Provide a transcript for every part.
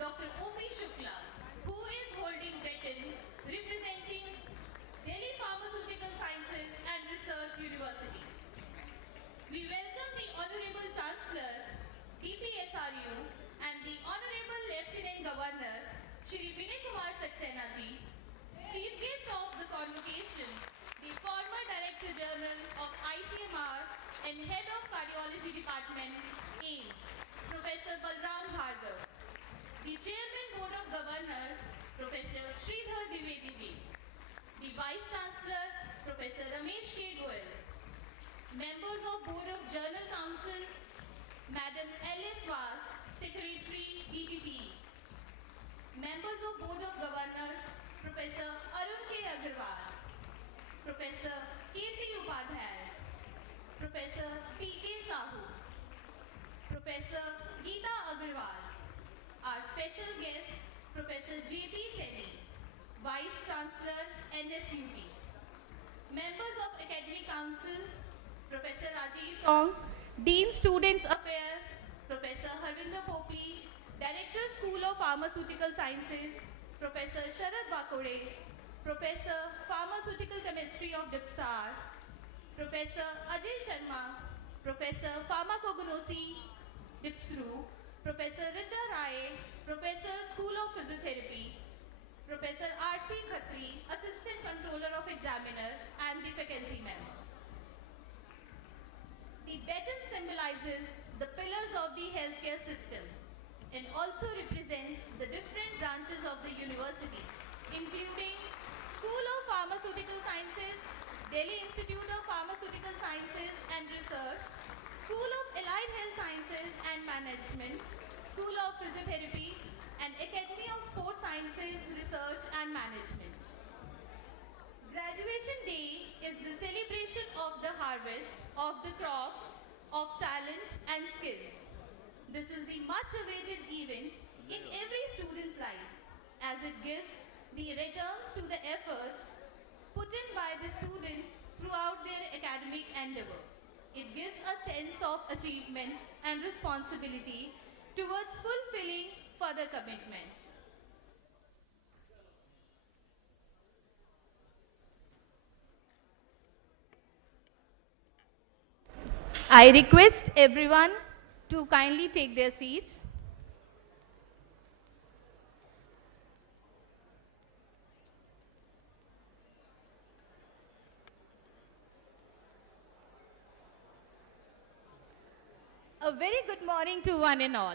Dr. O.P. Shukla, who is holding baton representing Delhi Pharmaceutical Sciences and Research University. We welcome the Honorable Chancellor, DPSRU, and the Honorable Lieutenant Governor, Shri Vinai Kumar Saxena ji, Chief Guest of the Convocation, the former Director General of ICMR and Head of Cardiology Department, AIMS, Professor Balram Bhargav, the Chairman Board of Governors, Professor Sridhar Dwivedi ji, the Vice Chancellor, Professor Ramesh K. Goel, members of Board of Journal Council, Madam L.S. Vas, Secretary, DTP, members of Board of Governors, Professor Arun K. Agarwal, Professor K.C. Upadhyay, Professor P.K. Sahu, Professor Geeta Agarwal, our special guest, Professor J.B. Seni, Vice Chancellor, NSUT, members of Academic Council, Professor Rajiv Tong, Dean Students Affairs, Professor Harvinder Popli, Director School of Pharmaceutical Sciences, Professor Sharad Bakode, Professor Pharmaceutical Chemistry of DPSR, Professor Ajay Sharma, Professor Pharmacognosy, DPSRU, Professor Richa Rai, Professor School of Physiotherapy, Professor R.C. Khatri, Assistant Controller of Examiner, and the faculty members. The baton symbolizes the pillars of the healthcare system and also represents the different branches of the university, including School of Pharmaceutical Sciences, Delhi Institute of Pharmaceutical Sciences and Research, School of Allied Health Sciences and Management, School of Physiotherapy, and Academy of Sports Sciences, Research and Management. Graduation Day is the celebration of the harvest of the crops of talent and skills. This is the much awaited event in every student's life, as it gives the returns to the efforts put in by the students throughout their academic endeavor. It gives a sense of achievement and responsibility towards fulfilling further commitments. I request everyone to kindly take their seats. A very good morning to one and all.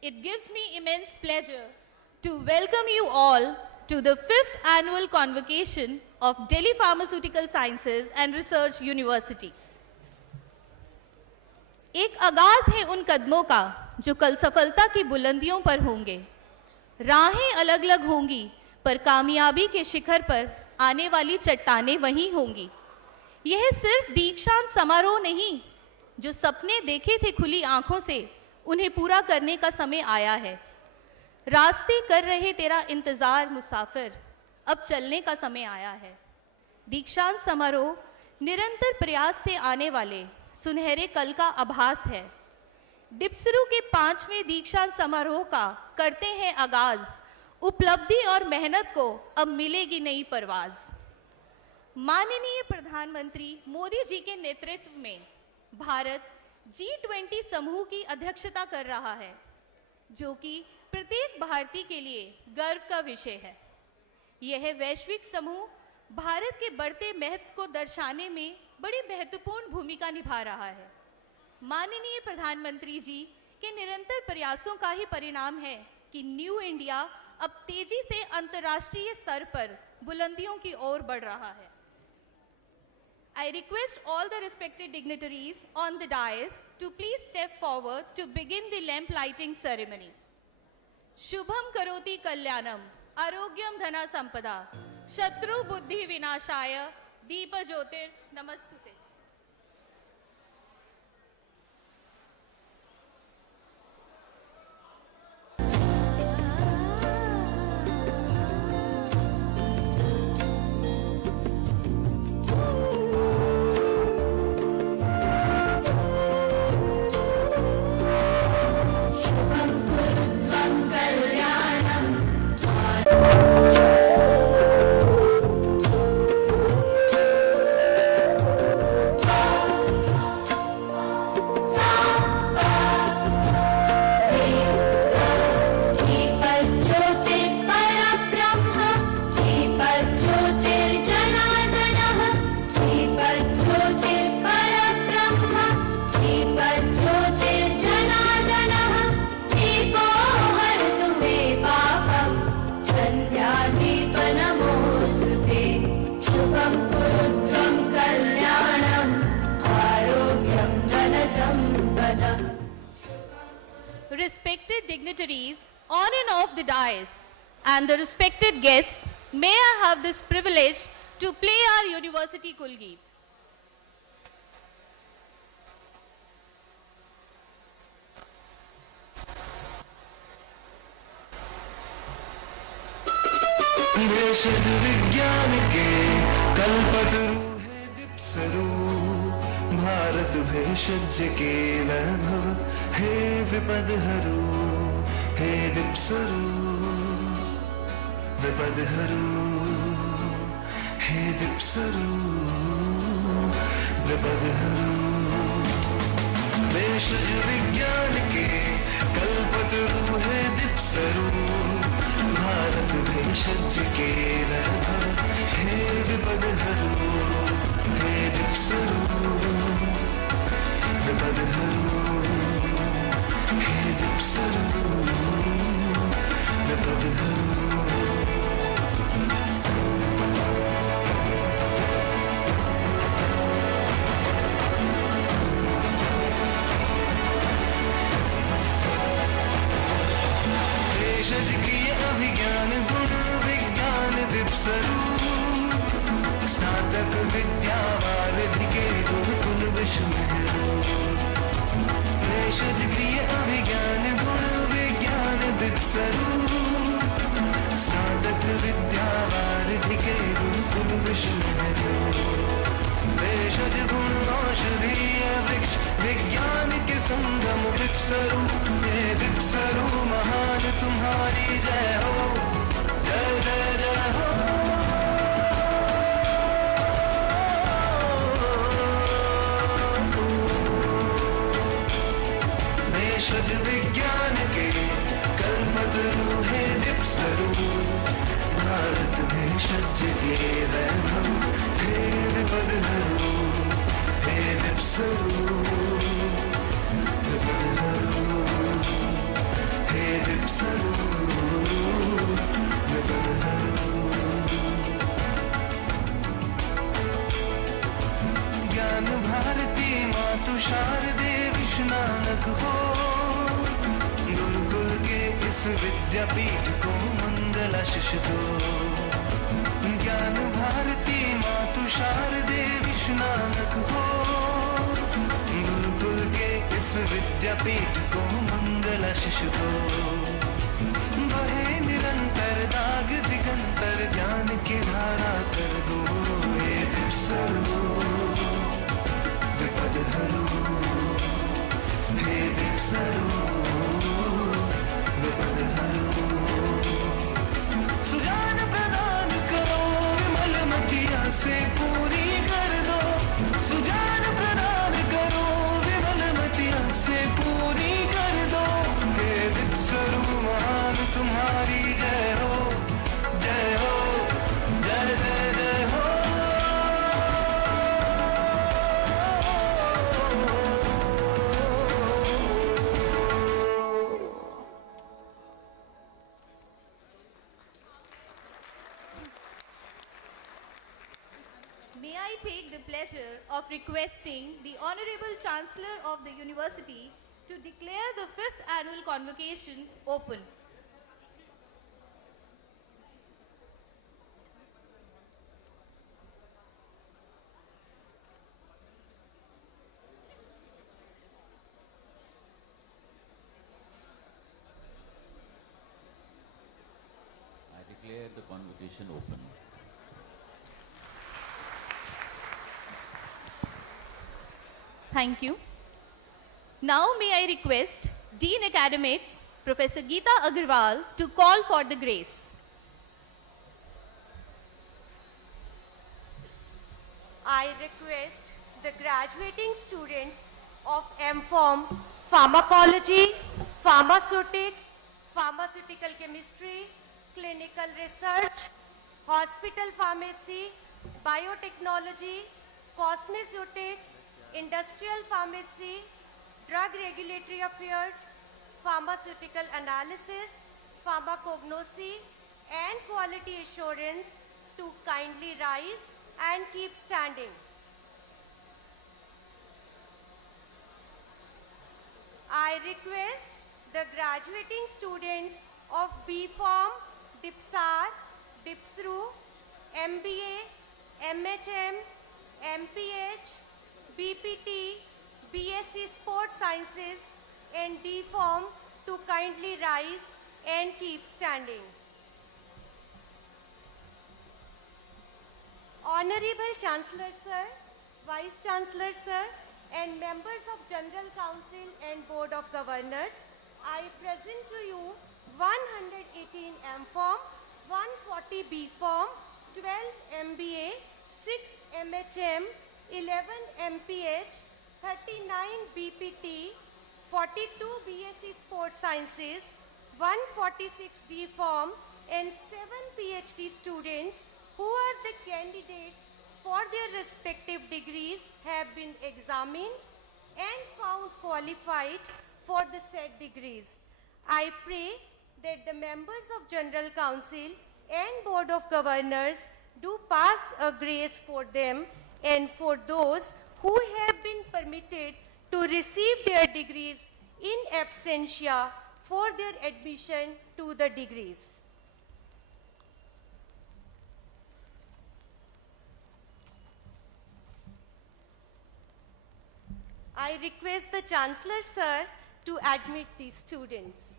It gives me immense pleasure to welcome you all to the 5th annual convocation of Delhi Pharmaceutical Sciences and Research University. एक आगाज है उन कदमों का जो कल सफलता की बुलंदियों पर होंगे। राहें अलग अलग होंगी पर कामयाबी के शिखर पर आने वाली चट्टानें वहीं होंगी। यह सिर्फ दीक्षांत समारोह नहीं, जो सपने देखे थे खुली आंखों से उन्हें पूरा करने का समय आया है। रास्ते कर रहे तेरा इंतजार मुसाफिर, अब चलने का समय आया है। दीक्षांत समारोह निरंतर प्रयास से आने वाले सुनहरे कल का आभास है। डिप्सरू के 5वें दीक्षांत समारोह का करते हैं आगाज। उपलब्धि और मेहनत को अब मिलेगी नई परवाज। माननीय प्रधानमंत्री मोदी जी के नेतृत्व में भारत G20 समूह की अध्यक्षता कर रहा है, जो कि प्रत्येक भारतीय के लिए गर्व का विषय है। यह वैश्विक समूह भारत के बढ़ते महत्व को दर्शाने में बड़ी महत्वपूर्ण भूमिका निभा रहा है। माननीय प्रधानमंत्री जी के निरंतर प्रयासों का ही परिणाम है कि न्यू इंडिया अब तेजी से अंतर्राष्ट्रीय स्तर पर बुलंदियों की ओर बढ़ रहा है। I request all the respected dignitaries on the dais to please step forward to begin the lamp lighting ceremony. Shubham karoti kalyanam, arogyam dhana sampada, shatru buddhi vinashaya, deepa jyotir namastute. Kल्याणं respected dignitaries on and off the dais, and the respected guests, may I have this privilege to play our University Kulgeet. भेषज विज्ञान के कल्पतरु है दीपसरु, भारत भेषज के वैभव हे विपद हरु, हे दीपसरु विपद हरु, हे दीपसरु विपद हरु। भेषज विज्ञान के कल्पतरु है दीपसरु, भारत भेषज के वैभव हे विपद हरु, हे दीपसरु विपद हरु, हे दीपसरु विपद हरु। भेषज की अभिज्ञान गुण विज्ञान दीपसरु, स्नातक विद्या वारिधि के गुरुकुल विश्वमेरु। भेषज की अभिज्ञान गुण विज्ञान दीपसरु, स्नातक विद्या वारिधि के गुरुकुल विश्वमेरु। भेषज गुण औषधीय वृक्ष विज्ञान के संगम दीपसरु, हे दीपसरु महान तुम्हारी जय हो, जय जय जय हो। भेषज विज्ञान के कल्पतरु है दीपसरु, भारत भेषज के वैभव हे विपद हरु, हे दीपसरु विपद हरु, हे दीपसरु विपद हरु। ज्ञान भारती मातु शारदे विश्वनानक हो, गुरुकुल के इस विद्यापीठ को मंगल आशीष दो। ज्ञान भारती मातु शारदे विश्वनानक हो, गुरुकुल के इस विद्यापीठ को मंगल आशीष दो। बहे निरंतर दाग दिगंतर ज्ञान की धारा कर दो, हे दीपसरु विपद हरु, हे दीपसरु विपद हरु। सुजान प्रदान करो विमल मतिया से पूरी कर दो, सुजान प्रदान करो विमल मतिया से पूरी कर दो। हे दीपसरु महान तुम्हारी जय हो, जय हो, जय जय जय हो। May I take the pleasure of requesting the Honorable Chancellor of the University to declare the 5th Annual Convocation open. I declare the convocation open. Thank you. Now may I request Dean Academics, Professor Geeta Agarwal, to call for the grace. I request the graduating students of M.Pharm, Pharmacology, Pharmaceutics, Pharmaceutical Chemistry, Clinical Research, Hospital Pharmacy, Biotechnology, Cosmeceutics, Industrial Pharmacy, Drug Regulatory Affairs, Pharmaceutical Analysis, Pharmacognosy, and Quality Assurance to kindly rise and keep standing. I request the graduating students of B.Pharm, DPSR, DPSRU, MBA, MHM, MPH, BPT, BSc Sports Sciences and D.Pharm to kindly rise and keep standing. Honorable Chancellor Sir, Vice Chancellor Sir, and members of General Council and Board of Governors, I present to you 118 M.Pharm, 140 B.Pharm, 12 MBA, 6 MHM, 11 MPH, 39 BPT, 42 BSc Sports Sciences, 146 D.Pharm, and 7 PhD students who are the candidates for their respective degrees have been examined and found qualified for the said degrees. I pray that the members of General Council and Board of Governors do pass a grace for them and for those who have been permitted to receive their degrees in absentia for their admission to the degrees. I request the Chancellor Sir to admit these students.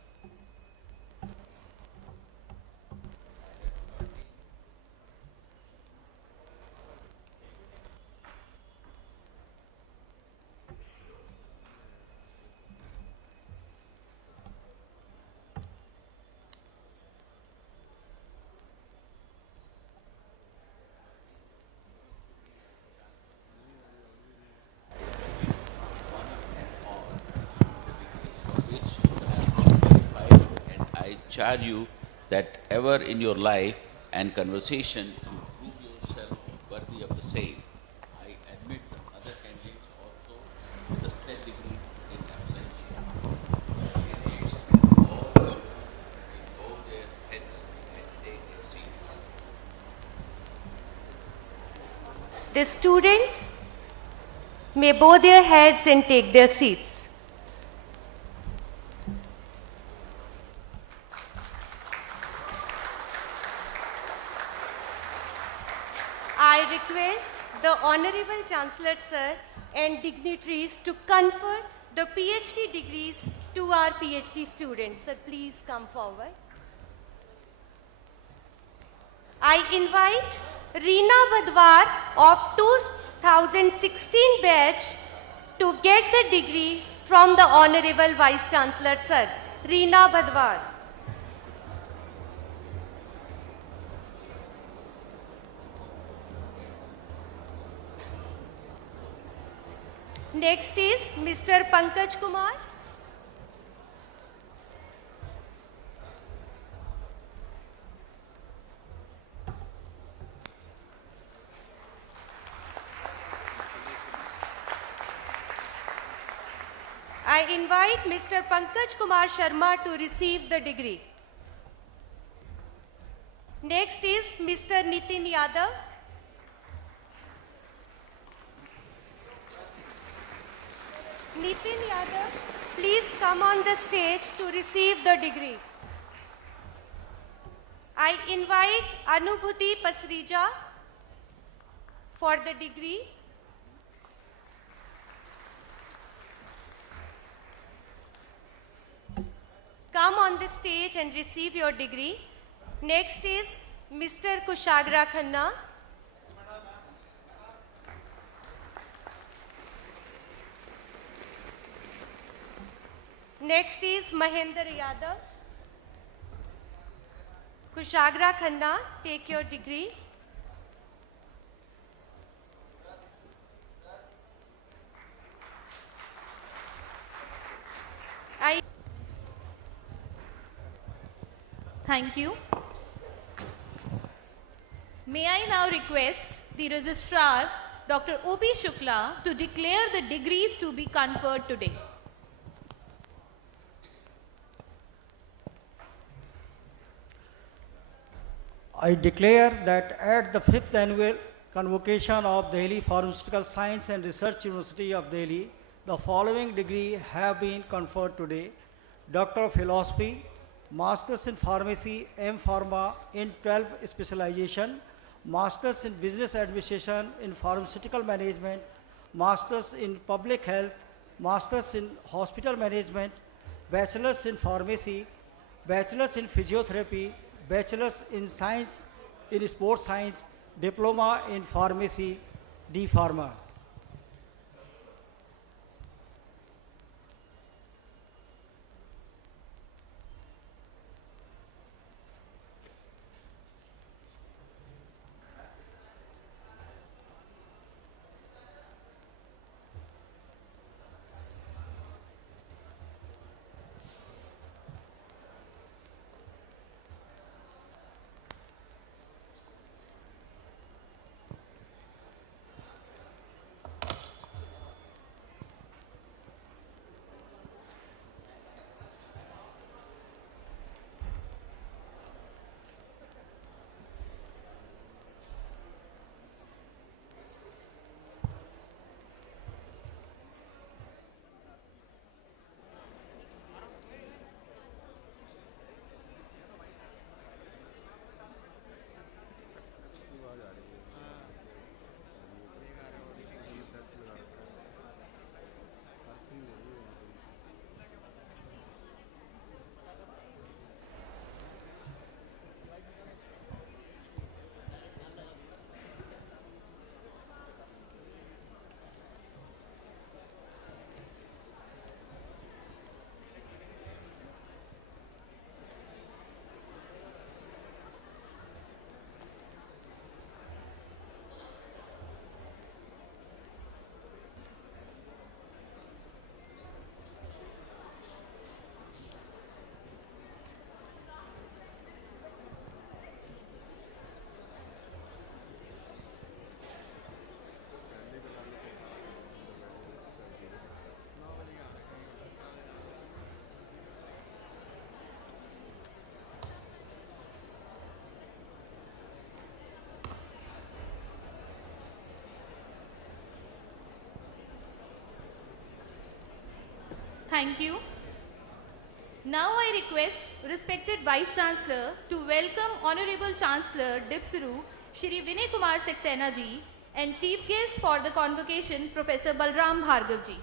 Charge you that ever in your life and conversation you prove yourself worthy of the same. I admit other candidates also with a said degree in absentia. Candidates and all bow their heads and take their seats. The students may bow their heads and take their seats. I request the Honorable Chancellor Sir and dignitaries to confer the PhD degrees to our PhD students. Sir, please come forward. I invite Reena Badwar of 2016 batch to get the degree from the Honorable Vice Chancellor Sir. Reena Badwar. Next is Mr. Pankaj Kumar. I invite Mr. Pankaj Kumar Sharma to receive the degree. Next is Mr. Nitin Yadav. Nitin Yadav, please come on the stage to receive the degree. I invite Anubhuti Pasrija for the degree. Come on the stage and receive your degree. Next is Mr. Kushagra Khanna. Next is Mahendra Yadav. Kushagra Khanna, take your degree. Thank you. May I now request the Registrar, Dr. O.P. Shukla, to declare the degrees to be conferred today. I declare that at the 5th annual convocation of Delhi Pharmaceutical Science and Research University of Delhi, the following degree have been conferred today. Doctor of Philosophy, Masters in Pharmacy, M Pharma in 12 specialization, Masters in Business Administration in Pharmaceutical Management, Masters in Public Health, Masters in Hospital Management, Bachelors in Pharmacy, Bachelors in Physiotherapy, Bachelors in Science in Sports Science, Diploma in Pharmacy, D Pharma. Thank you. Now I request respected Vice Chancellor to welcome Honorable Chancellor DPSRU Shri Vinai Kumar Saxena ji and Chief Guest for the Convocation Professor Balram Bhargav ji.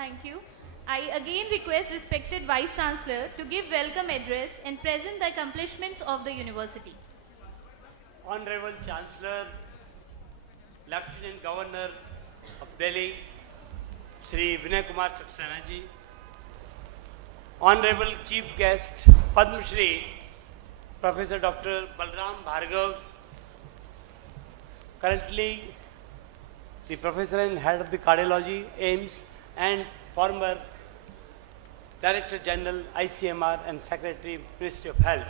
Thank you. I again request respected Vice Chancellor to give welcome address and present the accomplishments of the university. Honorable Chancellor, Lieutenant Governor of Delhi, Shri Vinai Kumar Saxena ji, Honorable Chief Guest, Padma Shri, Professor Dr. Balram Bhargav, currently the Professor and Head of the Cardiology, AIMS, and former Director General, ICMR, and Secretary, Ministry of Health,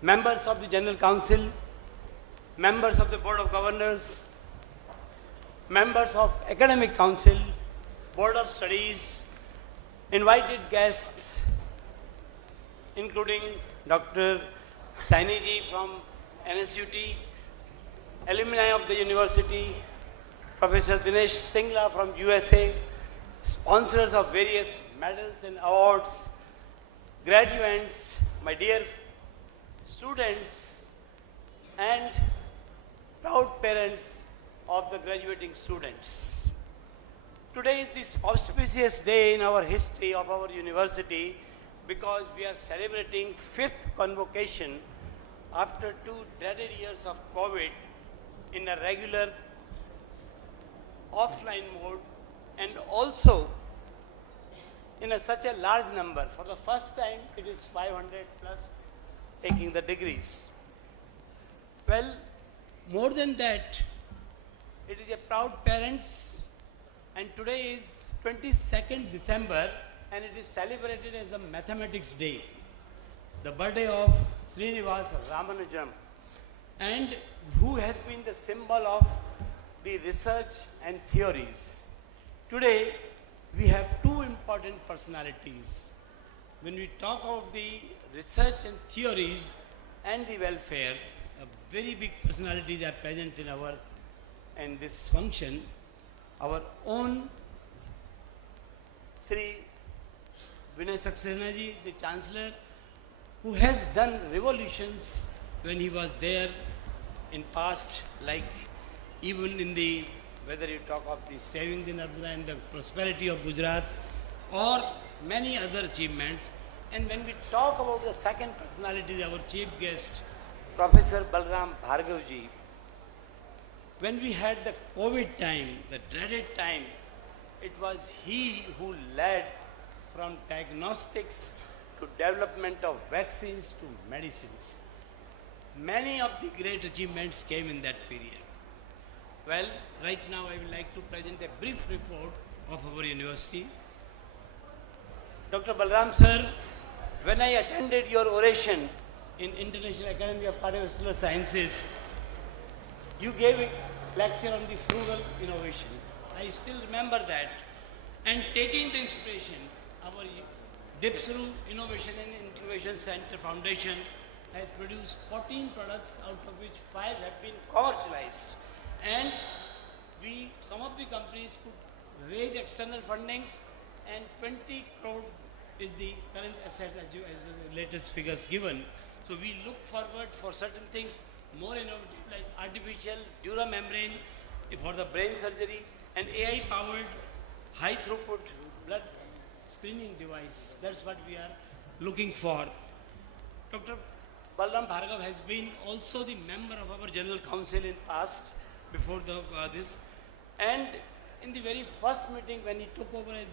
members of the General Council, members of the Board of Governors, members of Academic Council, Board of Studies, invited guests, including Dr. Saini ji from NSUT, alumni of the university, Professor Dinesh Singla from USA, sponsors of various medals and awards, graduates, my dear students, and proud parents of the graduating students. Today is this auspicious day in our history of our university because we are celebrating 5th convocation after 2 dreaded years of COVID in a regular offline mode and also in such a large number. For the first time, it is 500 plus taking the degrees. Well, more than that, it is a proud parents, and today is 22nd December and it is celebrated as a Mathematics Day, the birthday of Srinivas Ramanujan, and who has been the symbol of the research and theories. Today, we have 2 important personalities. When we talk of the research and theories and the welfare, very big personalities are present in this function. Our own Shri Vinai Saxena ji, the Chancellor, who has done revolutions when he was there in past, like even in the, whether you talk of the saving the Narmada and the prosperity of Gujarat or many other achievements. And when we talk about the second personality, our chief guest, Professor Balram Bhargav ji, when we had the COVID time, the dreaded time, it was he who led from diagnostics to development of vaccines to medicines. Many of the great achievements came in that period. Well, right now I would like to present a brief report of our university. Dr. Balram sir, when I attended your oration in International Academy of Cardiovascular Sciences, you gave a lecture on the frugal innovation. I still remember that. And taking the inspiration, our DPSRU Innovation and Incubation Center Foundation has produced 14 products, out of which 5 have been commercialized. And some of the companies could raise external fundings, and 20 crore is the current asset as well as the latest figures given. So we look forward for certain things more innovative, like artificial duramembrane for the brain surgery and AI-powered high throughput blood screening device. That's what we are looking for. Dr. Balram Bhargav has been also the member of our General Council in past, before this. And in the very first meeting when he took over as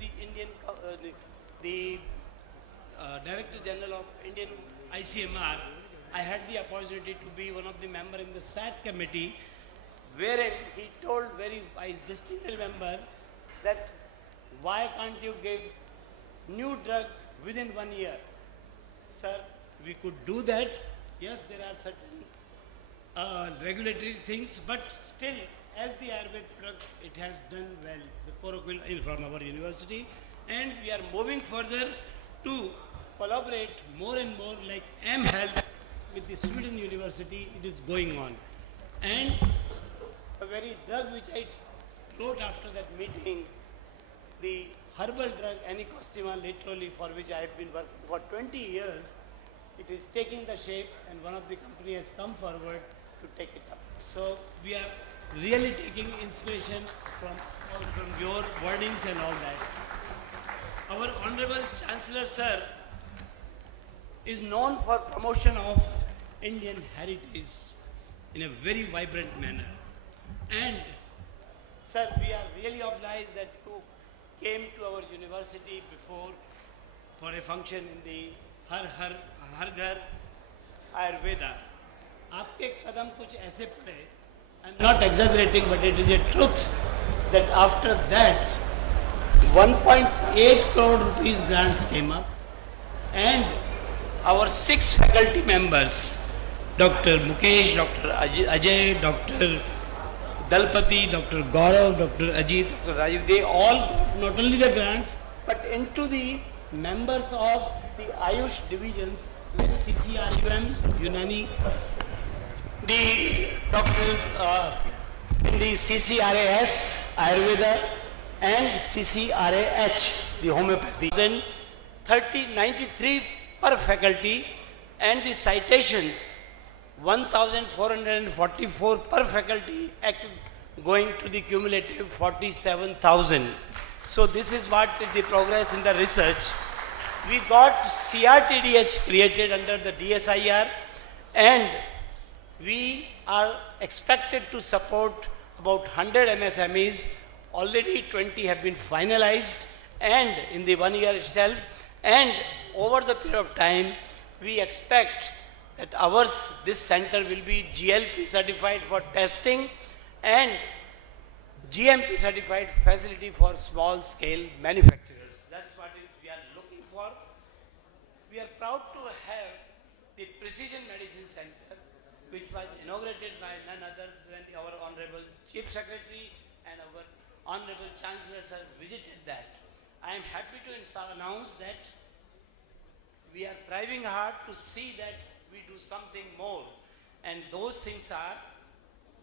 the Director General of Indian ICMR, I had the opportunity to be one of the members in the SAT committee, wherein he told I distinctly remember that why can't you give new drug within 1 year? Sir, we could do that. Yes, there are certain regulatory things, but still, as the Ayurveda product, it has done well, the Coroquil from our university, and we are moving further to collaborate more and more, like mHealth with the Sweden University, it is going on. And the very drug which I wrote after that meeting, the herbal drug Anicostema laterally, for which I have been working for 20 years, it is taking the shape, and one of the companies has come forward to take it up. So we are really taking inspiration from your wordings and all that. Our Honorable Chancellor Sir is known for promotion of Indian heritage in a very vibrant manner. And sir, we are really obliged that you came to our university before for a function in the Har Ghar Ayurveda. आपके कदम कुछ ऐसे पड़े, I'm not exaggerating, but it is a truth that after that 1.8 crore rupees grants came up, and our 6 faculty members, Dr. Mukesh, Dr. Ajay, Dr. Dalpati, Dr. Gaurav, Dr. Ajit, Dr. Rajiv, they all got not only the grants, but into the members of the Ayush divisions, like CCRUM, Unani, the doctor in the CCRAS, Ayurveda, and CCRAH, the homeopathy. 93 per faculty, and the citations 1,444 per faculty, going to the cumulative 47,000. So this is what is the progress in the research. We got CRTDH created under the DSIR, and we are expected to support about 100 MSMEs. Already 20 have been finalized, and in the 1 year itself, and over the period of time, we expect that this center will be GLP certified for testing and GMP certified facility for small scale manufacturers. That's what we are looking for. We are proud to have the Precision Medicine Center, which was inaugurated by none other than our Honorable Chief Secretary, and our Honorable Chancellor sir visited that. I am happy to announce that we are thriving hard to see that we do something more, and those things are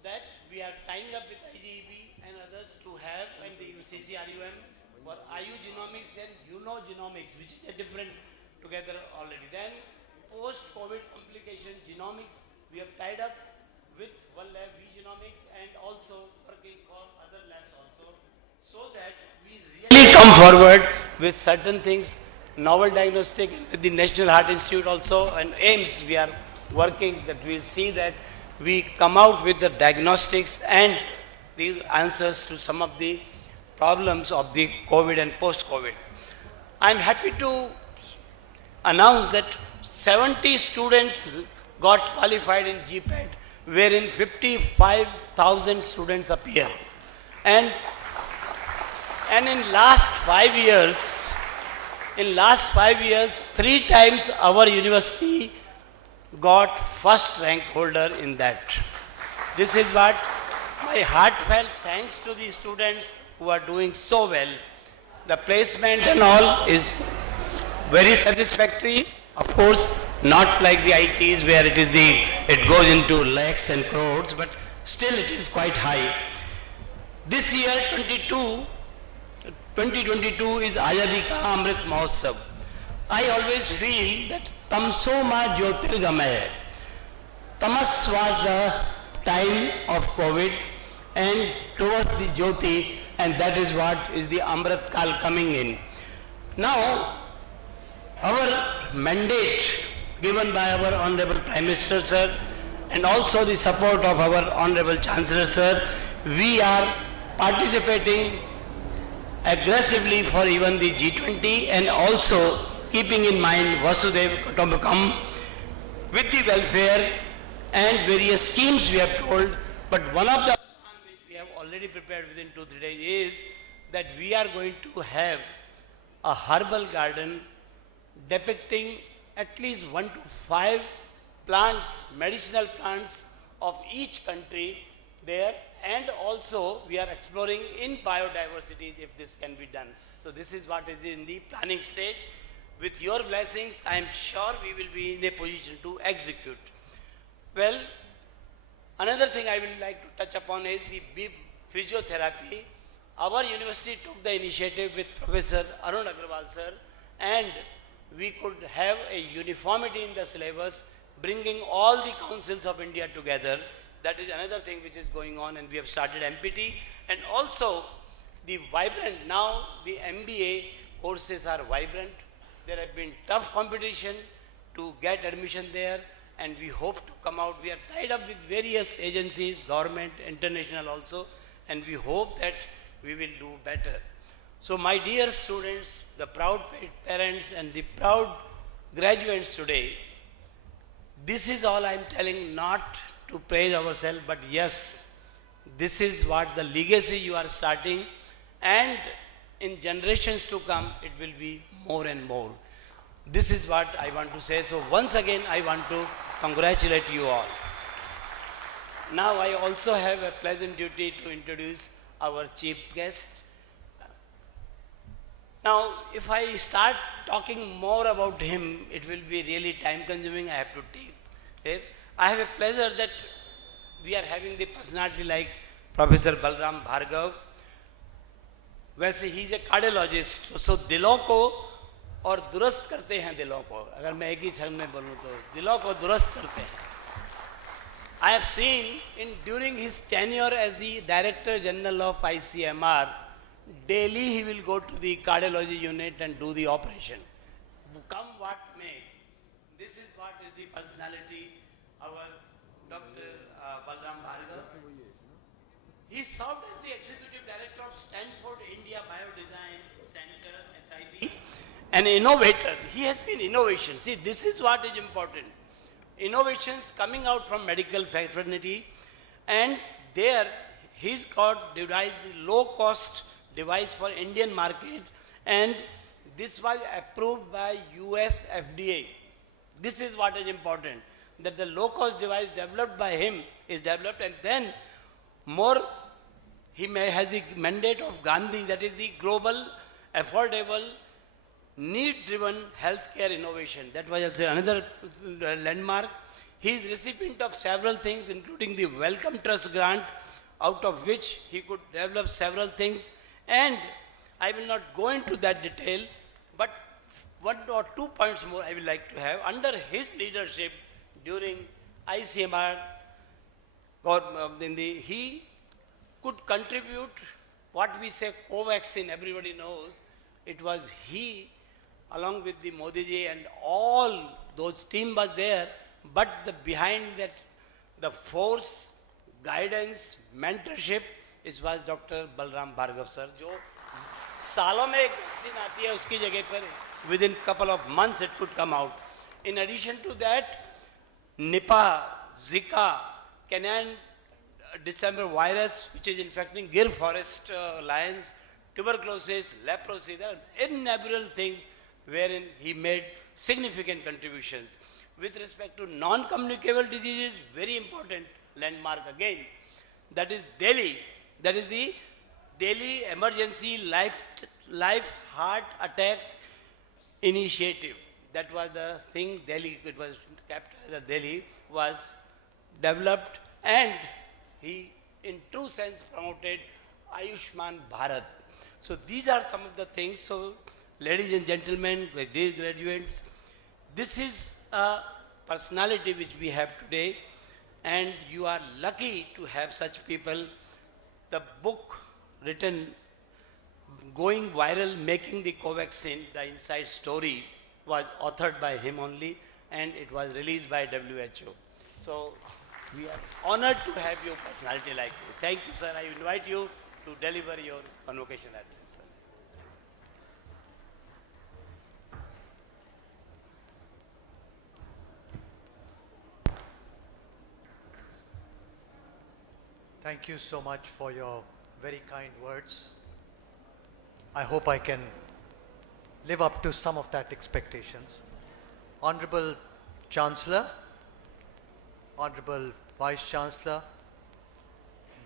that we are tying up with IGEB and others to have, and the CCRUM for IU genomics and genomics, which is a different together already. Then post-COVID complication genomics, we have tied up with one lab, genomics, and also working for other labs also, so that we really come forward with certain things, novel diagnostic, with the National Heart Institute also, and AIMS, we are working that we'll see that we come out with the diagnostics and the answers to some of the problems of the COVID and post-COVID. I'm happy to announce that 70 students got qualified in GPAT, wherein 55,000 students appear. And in last 5 years, 3 times our university got first rank holder in that. This is what my heartfelt thanks to the students who are doing so well. The placement and all is very satisfactory. Of course, not like the ITs where it goes into lakhs and crores, but still it is quite high. This year, 2022 is Azadi Ka Amrit Mahotsav. I always feel that Tamso Ma Jyotirgamaya. Tamas was the time of COVID, and towards the Jyoti, and that is what is the Amrit Kal coming in. Now, our mandate given by our Honorable Prime Minister sir, and also the support of our Honorable Chancellor sir, we are participating aggressively for even the G20, and also keeping in mind Vasudev Kutumbakam with the welfare and various schemes we have told. But one of the plans which we have already prepared within 2-3 days is that we are going to have a herbal garden depicting at least 1 to 5 plants, medicinal plants of each country there, and also we are exploring in biodiversity if this can be done. So this is what is in the planning stage. With your blessings, I am sure we will be in a position to execute. Well, another thing I would like to touch upon is the physiotherapy. Our university took the initiative with Professor Arun Agrawal sir, and we could have a uniformity in the syllabus, bringing all the councils of India together. That is another thing which is going on, and we have started MPT, and also the vibrant, now the MBA courses are vibrant. There have been tough competition to get admission there, and we hope to come out. We are tied up with various agencies, government, international also, and we hope that we will do better. So my dear students, the proud parents and the proud graduates today, this is all I am telling, not to praise ourselves, but yes, this is what the legacy you are starting, and in generations to come, it will be more and more. This is what I want to say. So once again, I want to congratulate you all. Now I also have a pleasant duty to introduce our chief guest. Now, if I start talking more about him, it will be really time consuming. I have to take it. I have a pleasure that we are having the personality like Professor Balram Bhargav. वैसे he is a cardiologist, सो दिलों को और दुरुस्त करते हैं दिलों को, अगर मैं एक ही क्षण में बोलूँ तो दिलों को दुरुस्त करते हैं. I have seen in during his tenure as the Director General of ICMR, daily he will go to the cardiology unit and do the operation. Come what may. This is what is the personality, our Dr. Balram Bhargav. He served as the Executive Director of Stanford India Biodesign Center, SIB. An innovator. He has been innovation. See, this is what is important. Innovations coming out from medical fraternity, and there he's got devised the low-cost device for Indian market, and this was approved by US FDA. This is what is important, that the low-cost device developed by him is developed, and then more has the mandate of Gandhi, that is the global, affordable, need-driven healthcare innovation. That was another landmark. He is recipient of several things, including the Wellcome Trust grant, out of which he could develop several things. And I will not go into that detail, but 1 or 2 points more I would like to have. Under his leadership during ICMR, he could contribute what we say co-vaccine, everybody knows. It was he, along with the Modi ji and all those team was there, but behind that, the force, guidance, mentorship, it was Dr. Balram Bhargav sir, जो सालों में एक vaccine आती है उसकी जगह पर within couple of months it could come out. In addition to that, Nipah, Zika, canine December virus, which is infecting Gir forest lions, tuberculosis, leprosy, there are innumerable things wherein he made significant contributions. With respect to non-communicable diseases, very important landmark again, that is Delhi. That is the Delhi Emergency Life Heart Attack Initiative. That was the thing Delhi, it was capital, Delhi was developed, and he in true sense promoted Ayushman Bharat. So these are some of the things. So ladies and gentlemen, dear graduates, this is a personality which we have today, and you are lucky to have such people. The book written, Going Viral, Making the Covaxin, the inside story, was authored by him only, and it was released by WHO. So we are honored to have your personality like you. Thank you, sir. I invite you to deliver your convocation address, sir. Thank you so much for your very kind words. I hope I can live up to some of that expectations. Honorable Chancellor, Honorable Vice Chancellor,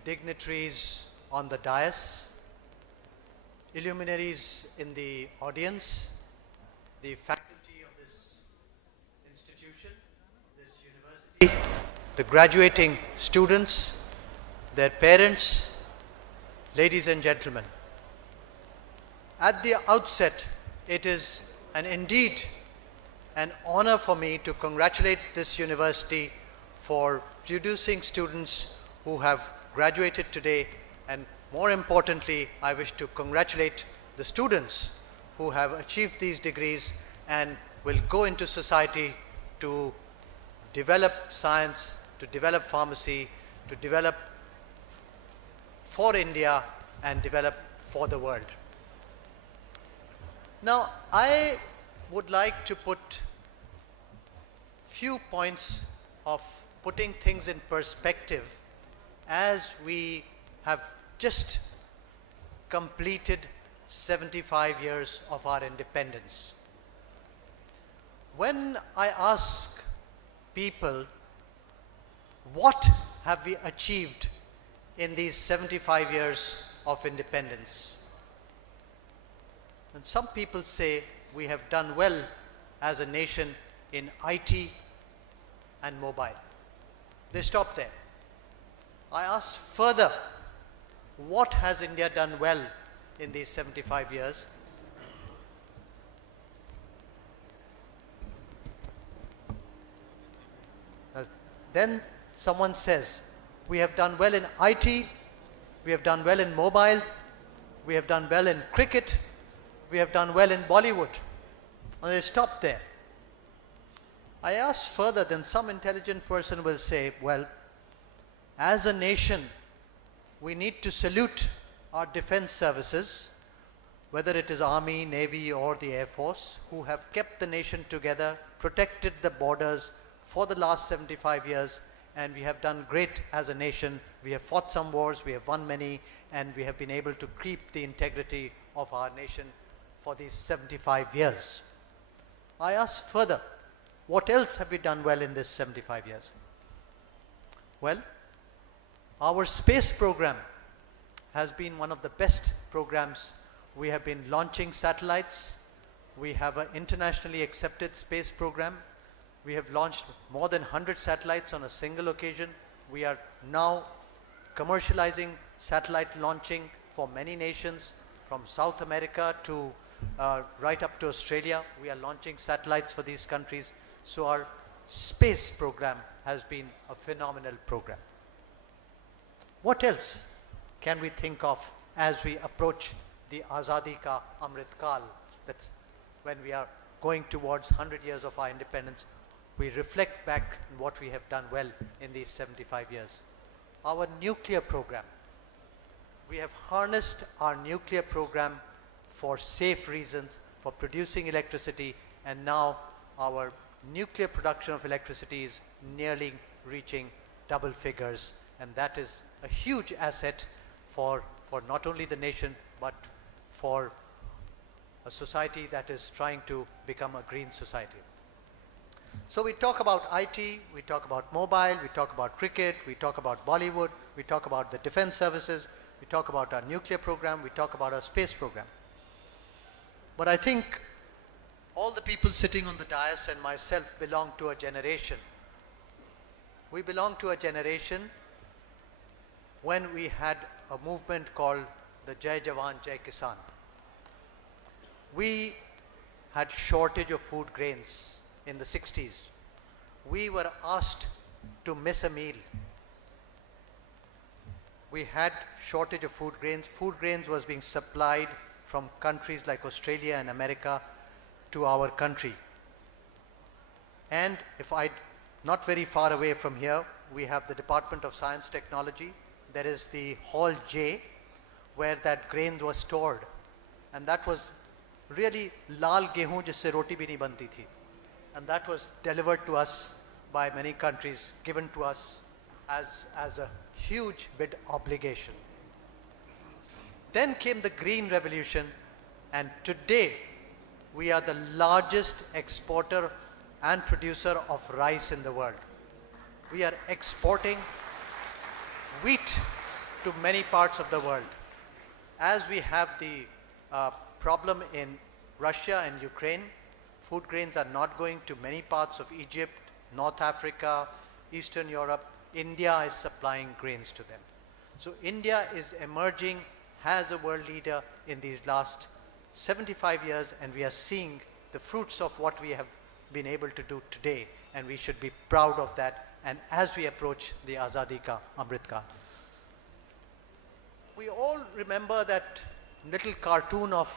dignitaries on the dais, illuminaries in the audience, the faculty of this institution, this university, the graduating students, their parents, ladies and gentlemen. At the outset, it is indeed an honor for me to congratulate this university for producing students who have graduated today, and more importantly, I wish to congratulate the students who have achieved these degrees and will go into society to develop science, to develop pharmacy, to develop for India and develop for the world. Now, I would like to put few points of putting things in perspective as we have just completed 75 years of our independence. When I ask people, what have we achieved in these 75 years of independence? And some people say we have done well as a nation in IT and mobile. They stop there. I ask further, what has India done well in these 75 years? Then someone says, we have done well in IT, we have done well in mobile, We have done well in cricket. We have done well in Bollywood. And they stop there. I ask further, then some intelligent person will say, well, as a nation, we need to salute our defense services, whether it is Army, Navy or the Air Force, who have kept the nation together, protected the borders for the last 75 years, and we have done great as a nation. We have fought some wars, we have won many, and we have been able to keep the integrity of our nation for these 75 years. I ask further, what else have we done well in this 75 years? Well, our space program has been one of the best programs. We have been launching satellites. We have an internationally accepted space program. We have launched more than 100 satellites on a single occasion. We are now commercializing satellite launching for many nations, from South America to right up to Australia. We are launching satellites for these countries. So our space program has been a phenomenal program. What else can we think of as we approach the Azadi Ka Amrit Kal? That's when we are going towards 100 years of our independence. We reflect back on what we have done well in these 75 years. Our nuclear program. We have harnessed our nuclear program for safe reasons, for producing electricity, and now our nuclear production of electricity is nearly reaching double figures, and that is a huge asset for not only the nation, but for a society that is trying to become a green society. So we talk about IT, we talk about mobile, we talk about cricket, we talk about Bollywood, we talk about the defense services, we talk about our nuclear program, we talk about our space program. But I think all the people sitting on the dais and myself belong to a generation. We belong to a generation when we had a movement called the Jai Jawan, Jai Kisan. We had shortage of food grains in the 60s. We were asked to miss a meal. We had shortage of food grains. Food grains was being supplied from countries like Australia and America to our country. And not very far away from here, we have the Department of Science Technology. There is the Hall J, where that grain was stored. And that was really lal gehu jisse roti bhi nahi banti thi. And that was delivered to us by many countries, given to us as a huge bid obligation. Then came the Green Revolution, and today we are the largest exporter and producer of rice in the world. We are exporting wheat to many parts of the world. As we have the problem in Russia and Ukraine, food grains are not going to many parts of Egypt, North Africa, Eastern Europe. India is supplying grains to them. So India is emerging as a world leader in these last 75 years, and we are seeing the fruits of what we have been able to do today, and we should be proud of that. And as we approach the Azadi Ka Amrit Kal, we all remember that little cartoon of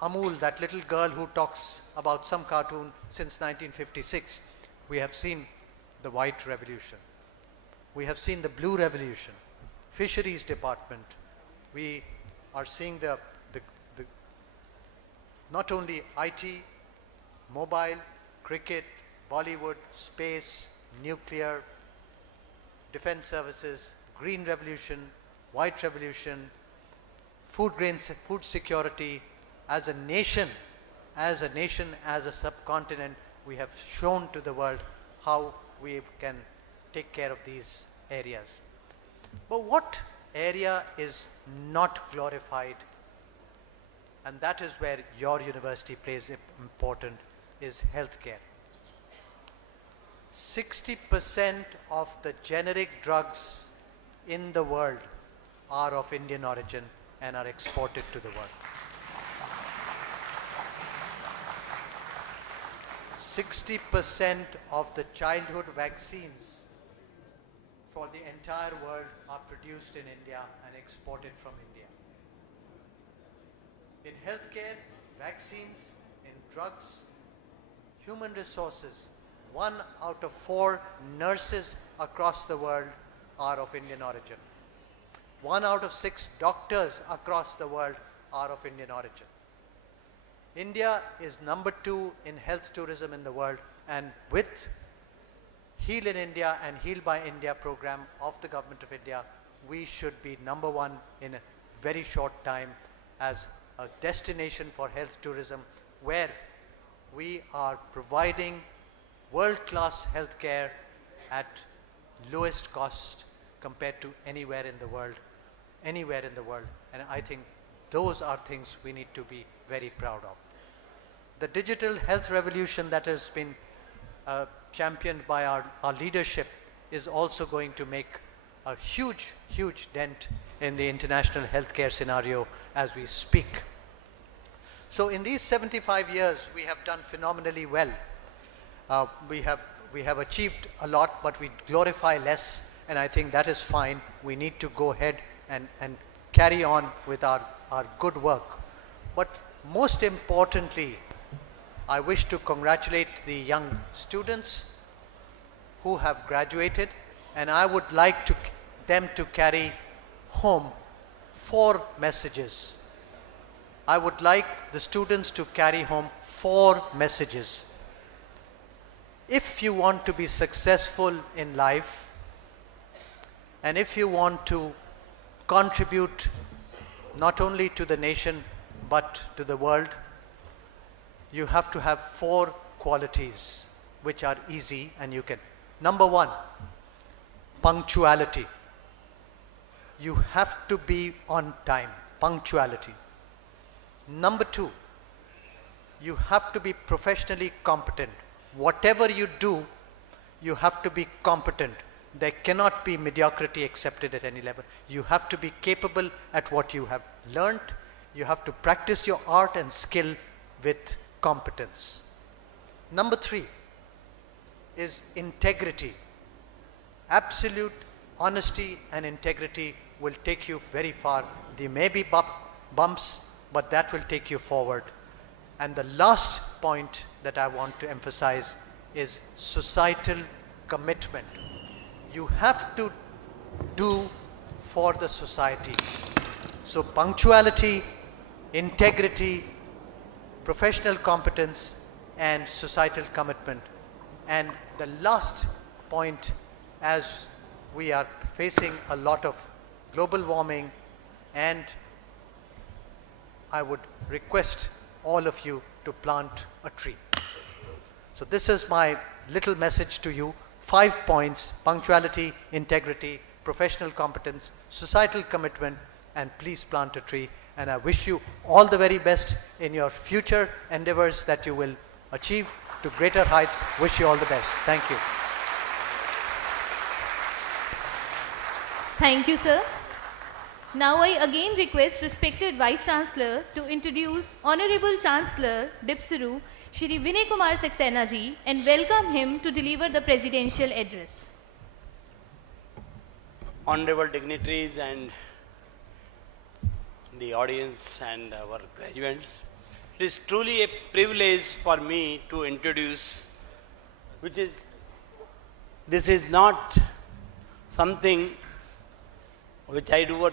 Amul, that little girl who talks about some cartoon since 1956. We have seen the White Revolution. We have seen the Blue Revolution, Fisheries Department. We are seeing the not only IT, mobile, cricket, Bollywood, space, nuclear, defense services, Green Revolution, White Revolution, food grains, food security. As a nation, as a subcontinent, we have shown to the world how we can take care of these areas. But what area is not glorified? And that is where your university plays important, is healthcare. 60% of the generic drugs in the world are of Indian origin and are exported to the world. 60% of the childhood vaccines for the entire world are produced in India and exported from India. in healthcare, vaccines, in drugs, human resources. 1 out of 4 nurses across the world are of Indian origin. 1 out of 6 doctors across the world are of Indian origin. India is number 2 in health tourism in the world, and with Heal in India and Heal by India program of the Government of India, we should be number 1 in a very short time as a destination for health tourism, where we are providing world-class healthcare at lowest cost compared to anywhere in the world. And I think those are things we need to be very proud of. The digital health revolution that has been championed by our leadership is also going to make a huge dent in the international healthcare scenario as we speak. So in these 75 years, we have done phenomenally well. We have achieved a lot, but we glorify less, and I think that is fine. We need to go ahead and carry on with our good work. But most importantly, I wish to congratulate the young students who have graduated, and I would like them to carry home 4 messages. I would like the students to carry home 4 messages. If you want to be successful in life, and if you want to contribute not only to the nation but to the world, you have to have 4 qualities which are easy and you can. Number 1, punctuality. You have to be on time, punctuality. Number 2, you have to be professionally competent. Whatever you do, you have to be competent. There cannot be mediocrity accepted at any level. You have to be capable at what you have learnt. You have to practice your art and skill with competence. Number 3 is integrity. Absolute honesty and integrity will take you very far. There may be bumps, but that will take you forward. And the last point that I want to emphasize is societal commitment. You have to do for the society. So punctuality, integrity, professional competence, and societal commitment. And the last point, as we are facing a lot of global warming, and I would request all of you to plant a tree. So this is my little message to you. 5 points: punctuality, integrity, professional competence, societal commitment, and please plant a tree. And I wish you all the very best in your future endeavors that you will achieve to greater heights. Wish you all the best. Thank you. Thank you, sir. Now I again request respected Vice Chancellor to introduce Honorable Chancellor DPSRU, Shri Vinai Kumar Saxena ji, and welcome him to deliver the presidential address. Honorable dignitaries and the audience and our graduates, it is truly a privilege for me to introduce, this is not something which I do.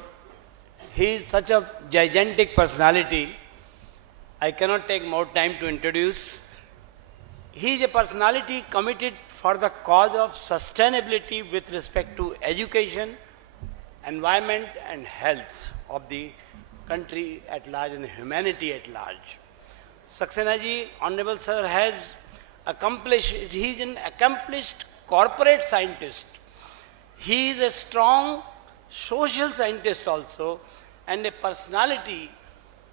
He is such a gigantic personality, I cannot take more time to introduce. He is a personality committed for the cause of sustainability with respect to education, environment and health of the country at large and humanity at large. Saxena ji, Honorable Sir, he is an accomplished corporate scientist. He is a strong social scientist also, and a personality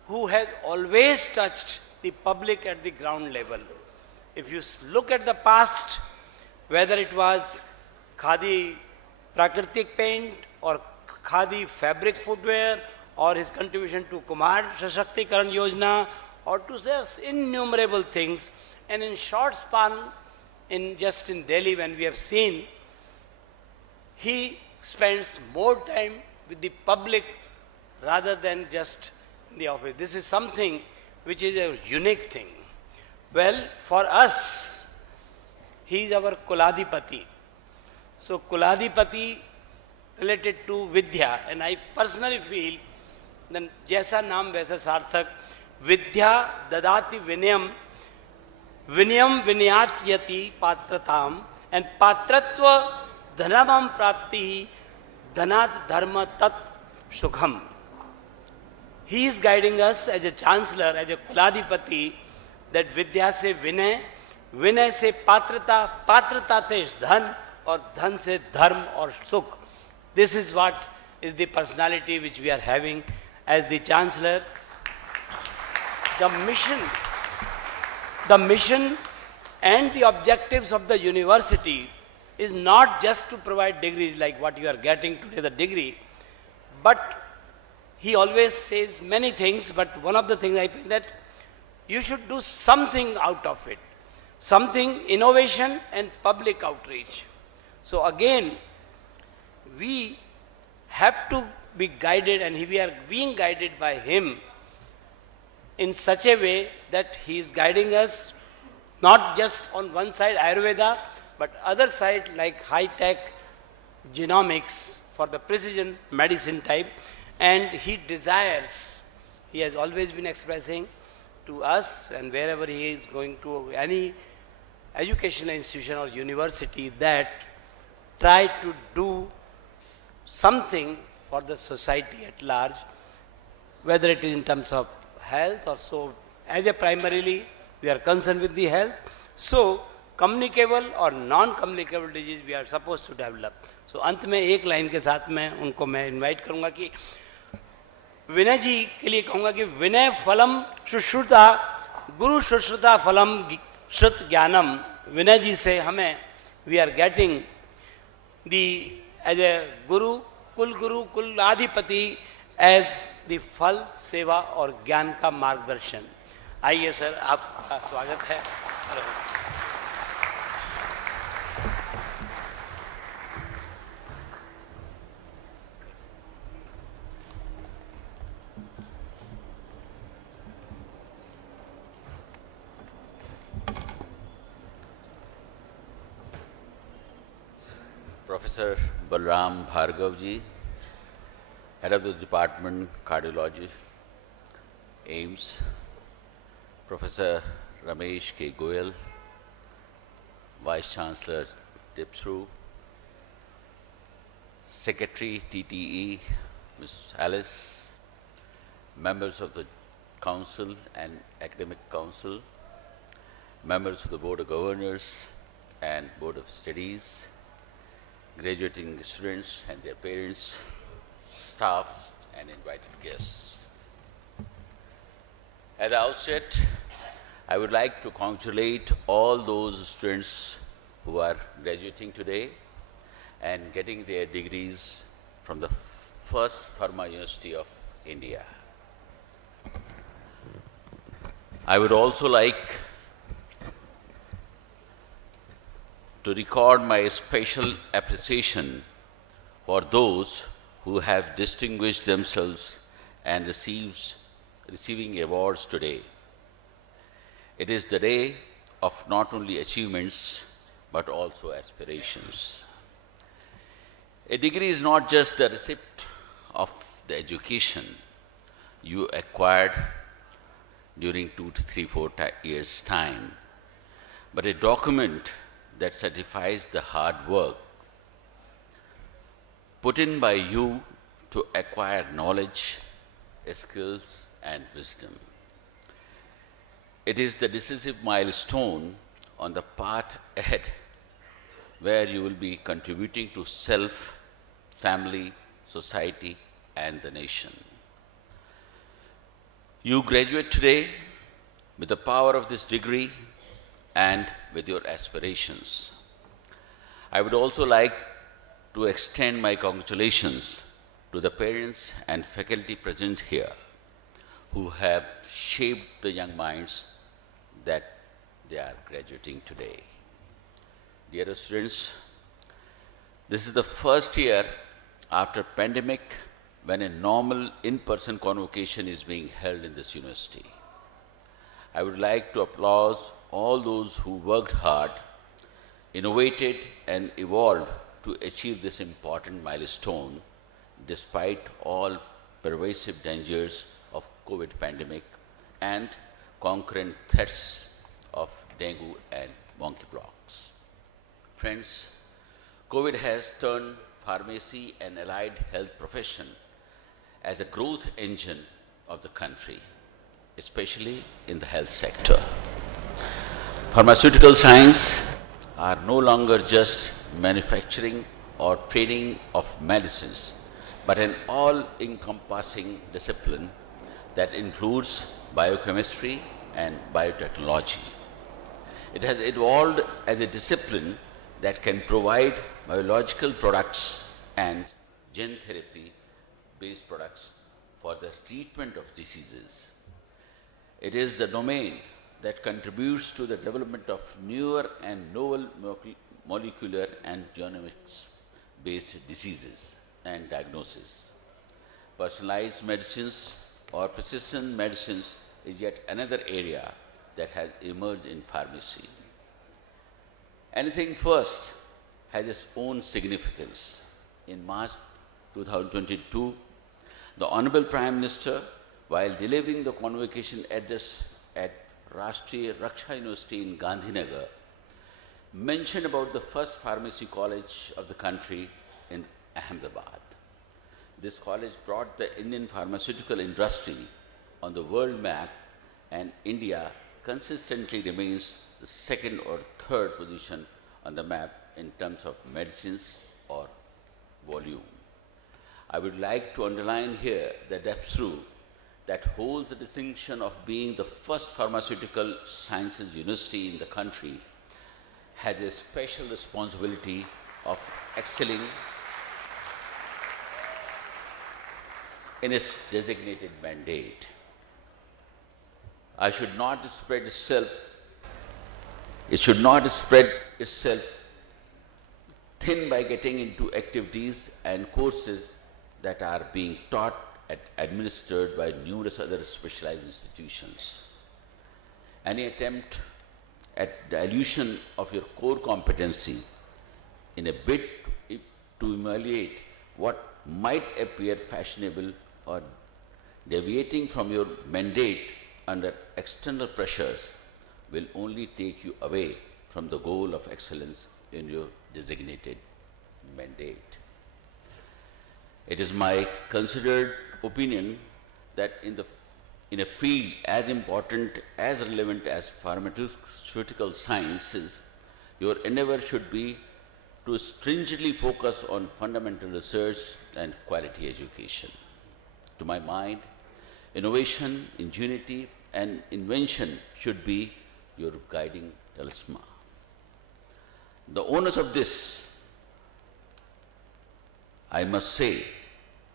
who has always touched the public at the ground level. If you look at the past, whether it was Khadi Prakritik paint or Khadi fabric footwear, or his contribution to Kumar Sashakti-karan Yojana, or to innumerable things, and in short span, just in Delhi when we have seen, he spends more time with the public rather than just in the office. This is something which is a unique thing. Well, for us, he is our Kuladipati. So Kuladipati related to Vidya, and I personally feel then jaisa naam vaisa sarthak, Vidya dadati vinayam, vinayam vinayat patratam, and patratva dhanamam prapti dhanat dharma tat sukham. He is guiding us as a chancellor, as a Kuladipati, that Vidya se Vinay, Vinay se Patrata, Patrata te Dhan, or Dhan se Dharma or Sukh. This is what is the personality which we are having as the chancellor. The mission and the objectives of the university is not just to provide degrees like what you are getting today, the degree, but he always says many things, but one of the things I think that you should do something out of it. Something, innovation and public outreach. So again, we have to be guided, and we are being guided by him in such a way that he is guiding us not just on one side Ayurveda, but other side like high-tech genomics for the precision medicine type. And he desires, he has always been expressing to us, and wherever he is going to any educational institution or university, that try to do something for the society at large, whether it is in terms of health or so. As a primarily, we are concerned with the health. So, communicable or non-communicable disease we are supposed to develop. So, अंत में एक line के साथ में उनको मैं invite करूँगा कि विनय जी के लिए कहूँगा कि विनय फलम शुश्रुता गुरु शुश्रुता फलम श्रुत ज्ञानम. विनय जी से हमें we are getting the as a gurukul आधिपति as the फल सेवा और ज्ञान का मार्गदर्शन. आइए सर, आपका स्वागत है. Professor Balram Bhargav ji, Head of the Department Cardiology, AIMS, Professor Ramesh K. Goyal, Vice Chancellor DPSRU, Secretary TTE, Ms. Alice, members of the Council and Academic Council, members of the Board of Governors and Board of Studies, graduating students and their parents, staff and invited guests. At the outset, I would like to congratulate all those students who are graduating today and getting their degrees from the first Pharma University of India. I would also like to record my special appreciation for those who have distinguished themselves and receiving awards today. It is the day of not only achievements, but also aspirations. A degree is not just the receipt of the education you acquired during 2 to 3, 4 years' time, but a document that certifies the hard work put in by you to acquire knowledge, skills, and wisdom. It is the decisive milestone on the path ahead where you will be contributing to self, family, society, and the nation. You graduate today with the power of this degree and with your aspirations. I would also like to extend my congratulations to the parents and faculty present here who have shaped the young minds that they are graduating today. Dear students, this is the first year after pandemic when a normal in-person convocation is being held in this university. I would like to applaud all those who worked hard, innovated and evolved to achieve this important milestone despite all pervasive dangers of COVID pandemic and concurrent threats of dengue and monkeypox. Friends, COVID has turned pharmacy and allied health profession as a growth engine of the country, especially in the health sector. Pharmaceutical science are no longer just manufacturing or trading of medicines, but an all-encompassing discipline that includes biochemistry and biotechnology. It has evolved as a discipline that can provide biological products and gene therapy-based products for the treatment of diseases. It is the domain that contributes to the development of newer and novel molecular and genomics-based diseases and diagnosis. Personalized medicines or precision medicines is yet another area that has emerged in pharmacy. Anything first has its own significance. In March 2022, the Honorable Prime Minister, while delivering the convocation address at Rashtriya Raksha University in Gandhinagar, mentioned about the first pharmacy college of the country in Ahmedabad. This college brought the Indian pharmaceutical industry on the world map, and India consistently remains the second or third position on the map in terms of medicines or volume. I would like to underline here that DPSRU, that holds the distinction of being the first pharmaceutical sciences university in the country, has a special responsibility of excelling in its designated mandate. It should not spread itself thin by getting into activities and courses that are being taught and administered by numerous other specialized institutions. Any attempt at dilution of your core competency in a bid to emulate what might appear fashionable or deviating from your mandate under external pressures will only take you away from the goal of excellence in your designated mandate. It is my considered opinion that in a field as important, as relevant as pharmaceutical sciences, your endeavor should be to stringently focus on fundamental research and quality education. To my mind, innovation, ingenuity, and invention should be your guiding talisman. The onus of this, I must say,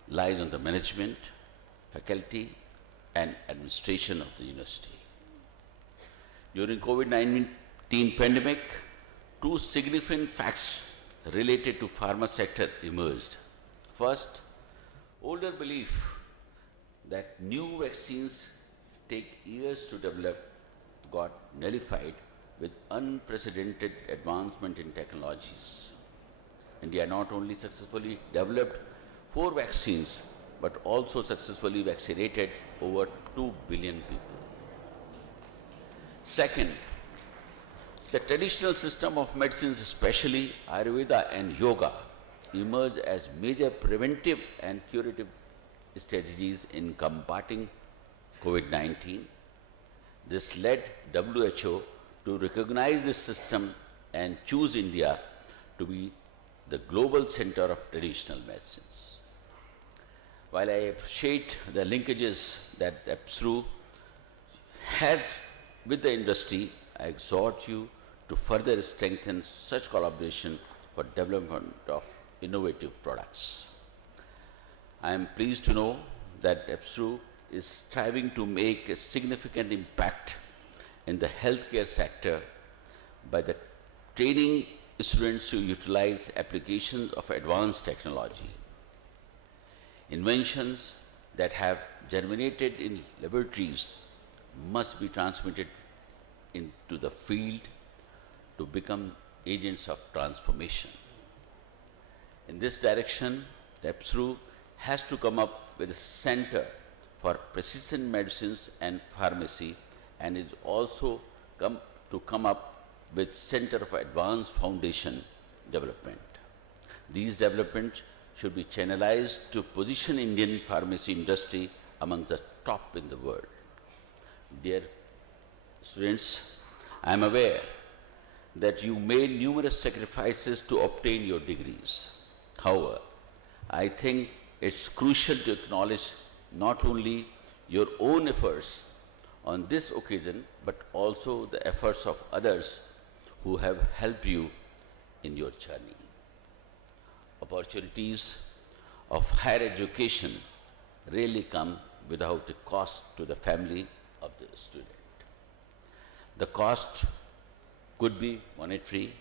lies on the management, faculty, and administration of the university. During COVID-19 pandemic, two significant facts related to pharma sector emerged. First, older belief that new vaccines take years to develop got nullified with unprecedented advancement in technologies. India not only successfully developed 4 vaccines, but also successfully vaccinated over 2 billion people. Second, the traditional system of medicines, especially Ayurveda and Yoga, emerged as major preventive and curative strategies in combating COVID-19. This led WHO to recognize this system and choose India to be the global center of traditional medicines. While I appreciate the linkages that DPSRU has with the industry, I exhort you to further strengthen such collaboration for development of innovative products. I am pleased to know that DPSRU is striving to make a significant impact in the healthcare sector by the training students to utilize applications of advanced technology. Inventions that have germinated in laboratories must be transmitted into the field to become agents of transformation. In this direction, DPSRU has to come up with a center for precision medicines and pharmacy, and is also come up with Center of Advanced Foundation Development. These developments should be channelized to position Indian pharmacy industry among the top in the world. Dear students, I am aware that you made numerous sacrifices to obtain your degrees. However, I think it's crucial to acknowledge not only your own efforts on this occasion, but also the efforts of others who have helped you in your journey. Opportunities of higher education rarely come without a cost to the family of the student. The cost could be monetary,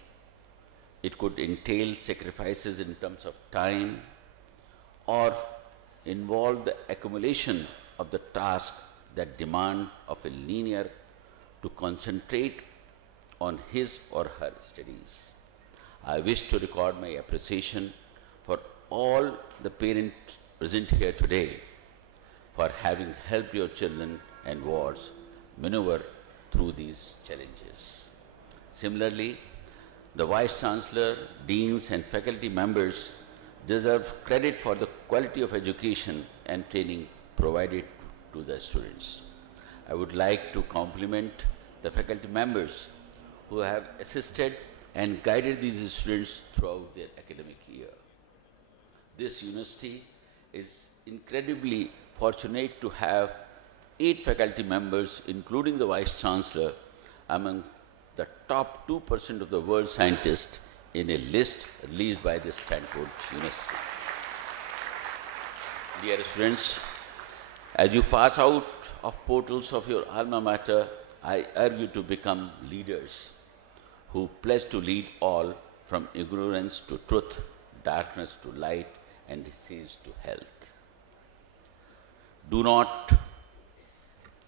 it could entail sacrifices in terms of time, or involve the accumulation of the task that demand of a linear to concentrate on his or her studies. I wish to record my appreciation for all the parents present here today for having helped your children and wards maneuver through these challenges. Similarly, the Vice Chancellor, Deans and faculty members deserve credit for the quality of education and training provided to the students. I would like to compliment the faculty members who have assisted and guided these students throughout their academic year. This university is incredibly fortunate to have 8 faculty members, including the Vice Chancellor, among the top 2% of the world scientists in a list released by the Stanford University. Dear students, as you pass out of portals of your alma mater, I urge you to become leaders who pledge to lead all from ignorance to truth, darkness to light, and disease to health. Do not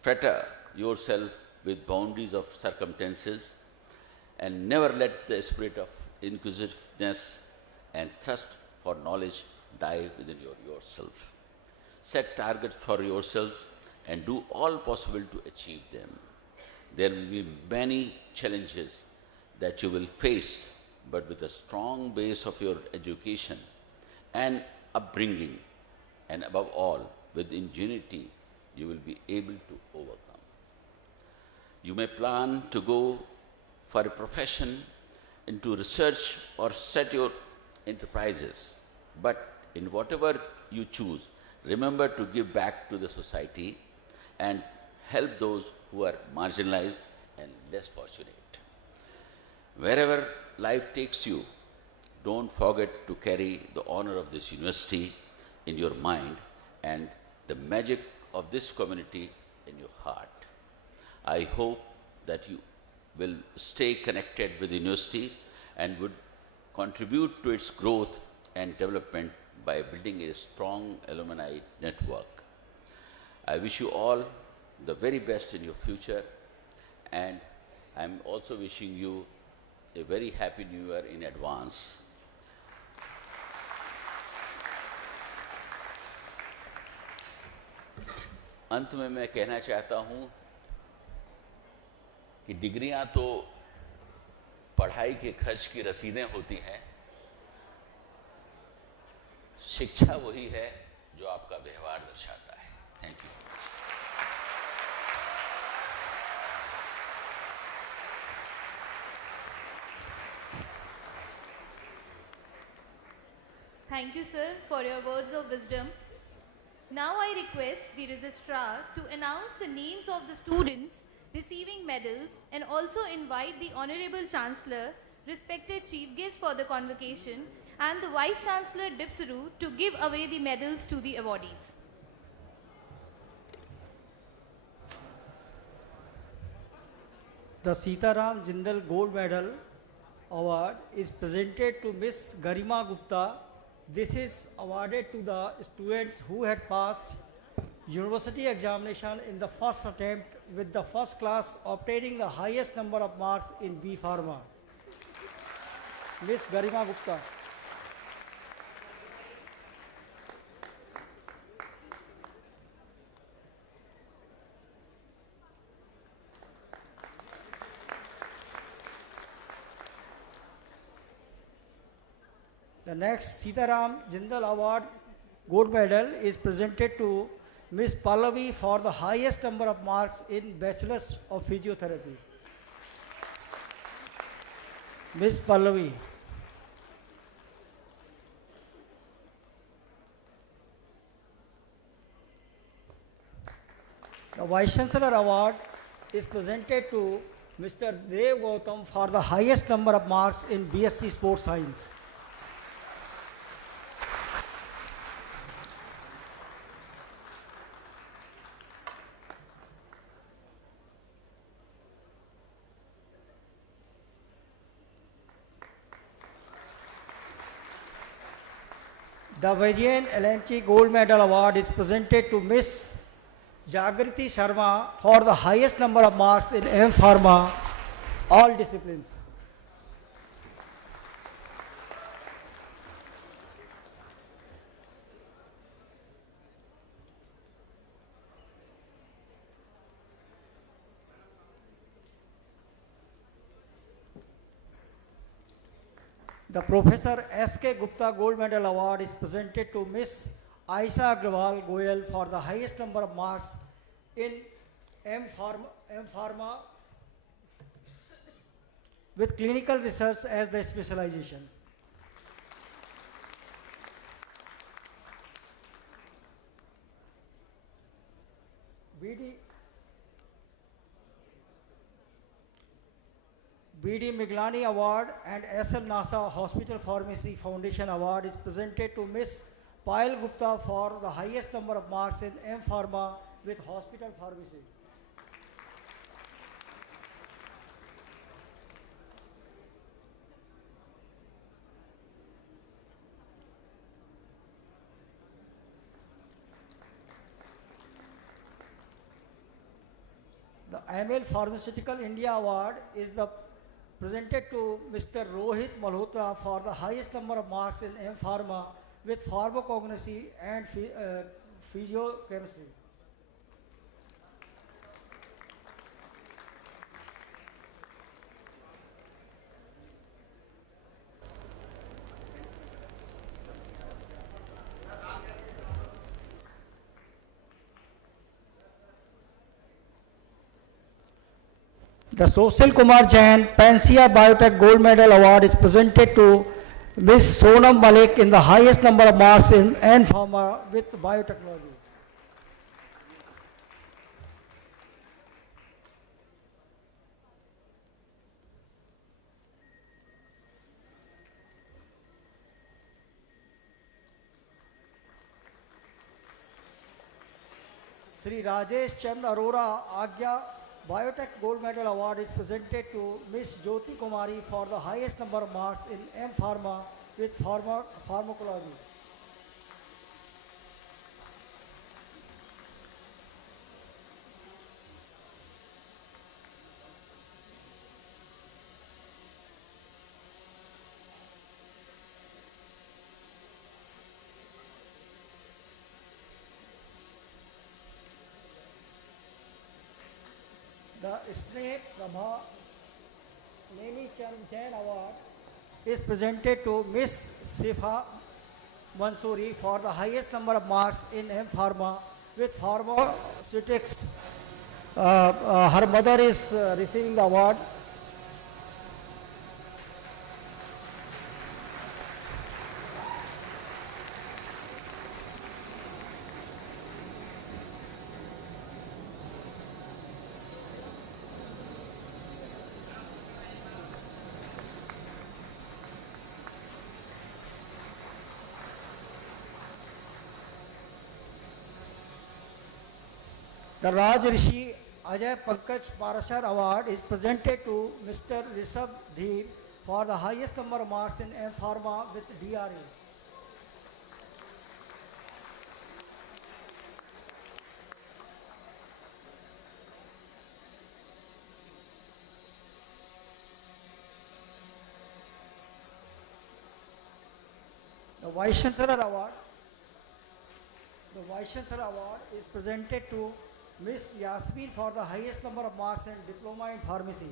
fetter yourself with boundaries of circumstances, and never let the spirit of inquisitiveness and thirst for knowledge die within yourself. Set targets for yourself and do all possible to achieve them. There will be many challenges that you will face, but with a strong base of your education and upbringing, and above all, with ingenuity, you will be able to overcome. You may plan to go for a profession into research or set your enterprises, but in whatever you choose, remember to give back to the society and help those who are marginalized and less fortunate. Wherever life takes you, don't forget to carry the honor of this university in your mind and the magic of this community in your heart. I hope that you will stay connected with the university and would contribute to its growth and development by building a strong alumni network. I wish you all the very best in your future, and I'm also wishing you a very happy new year in advance. अंत में मैं कहना चाहता हूँ कि डिग्रियां तो पढ़ाई के खर्च की रसीदें होती हैं, शिक्षा वही है जो आपका व्यवहार दर्शाता है. Thank you. Thank you, sir, for your words of wisdom. Now I request the registrar to announce the names of the students receiving medals and also invite the Honorable Chancellor, respected Chief Guest for the convocation, and the Vice Chancellor DPSRU to give away the medals to the awardees. The Sitaram Jindal Gold Medal Award is presented to Miss Garima Gupta This is awarded to the students who had passed university examination in the first attempt with the first class obtaining the highest number of marks in B Pharma. Miss Garima Gupta. The next Sitaram Jindal Award Gold Medal is presented to Miss Pallavi for the highest number of marks in Bachelor's of Physiotherapy. Miss Pallavi. The Vice Chancellor Award is presented to Mr. Dev Gautam for the highest number of marks in BSc Sports Science. The Vijayan Lt Gold Medal Award is presented to Miss Jagriti Sharma for the highest number of marks in M Pharma, all disciplines. The Professor S.K. Gupta Gold Medal Award is presented to Miss Aisha Agrawal Goyal for the highest number of marks in M Pharma with clinical research as the specialization. B.D. Miglani Award and S.L. NASA Hospital Pharmacy Foundation Award is presented to Miss Payal Gupta for the highest number of marks in M Pharma with hospital pharmacy. The ML Pharmaceutical India Award is presented to Mr. Rohit Malhotra for the highest number of marks in M Pharma with pharmacognosy and physiochemistry. The Social Kumar Jain Pansia Biotech Gold Medal Award is presented to Ms. Sonam Malik in the highest number of marks in N Pharma with biotechnology. Sri Rajesh Chand Arora Agya Biotech Gold Medal Award is presented to Ms. Jyoti Kumari for the highest number of marks in M Pharma with pharmacology. The Sneh Prabha Nemi Jain Award is presented to Miss Sifa Mansoori for the highest number of marks in M Pharma with pharmaceutics. Her mother is receiving the award. The Raj Rishi Ajay Pankaj Parashar Award is presented to Mr. Rishabh Dheer for the highest number of marks in M Pharma with DRA. Vice Chancellor Award. The Vice Chancellor Award is presented to Miss Yasmin for the highest number of marks in Diploma in Pharmacy.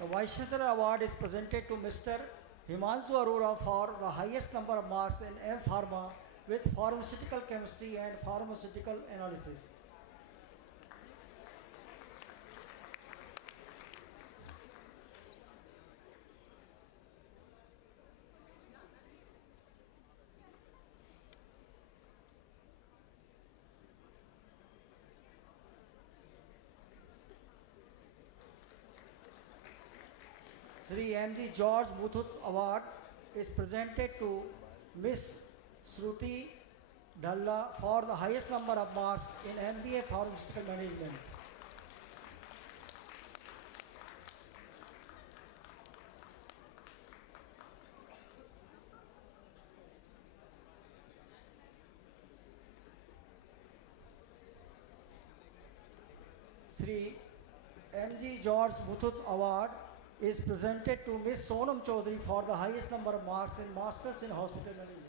The Vice Chancellor Award is presented to Mr. Himanshu Arora for the highest number of marks in M Pharma with Pharmaceutical Chemistry and Pharmaceutical Analysis. Shri M.G. George Muthut Award is presented to Miss Shruti Dhalla for the highest number of marks in MBA Pharmaceutical Management. Shri M.G. George Muthut Award is presented to Miss Sonam Chaudhary for the highest number of marks in Masters in Hospital Management.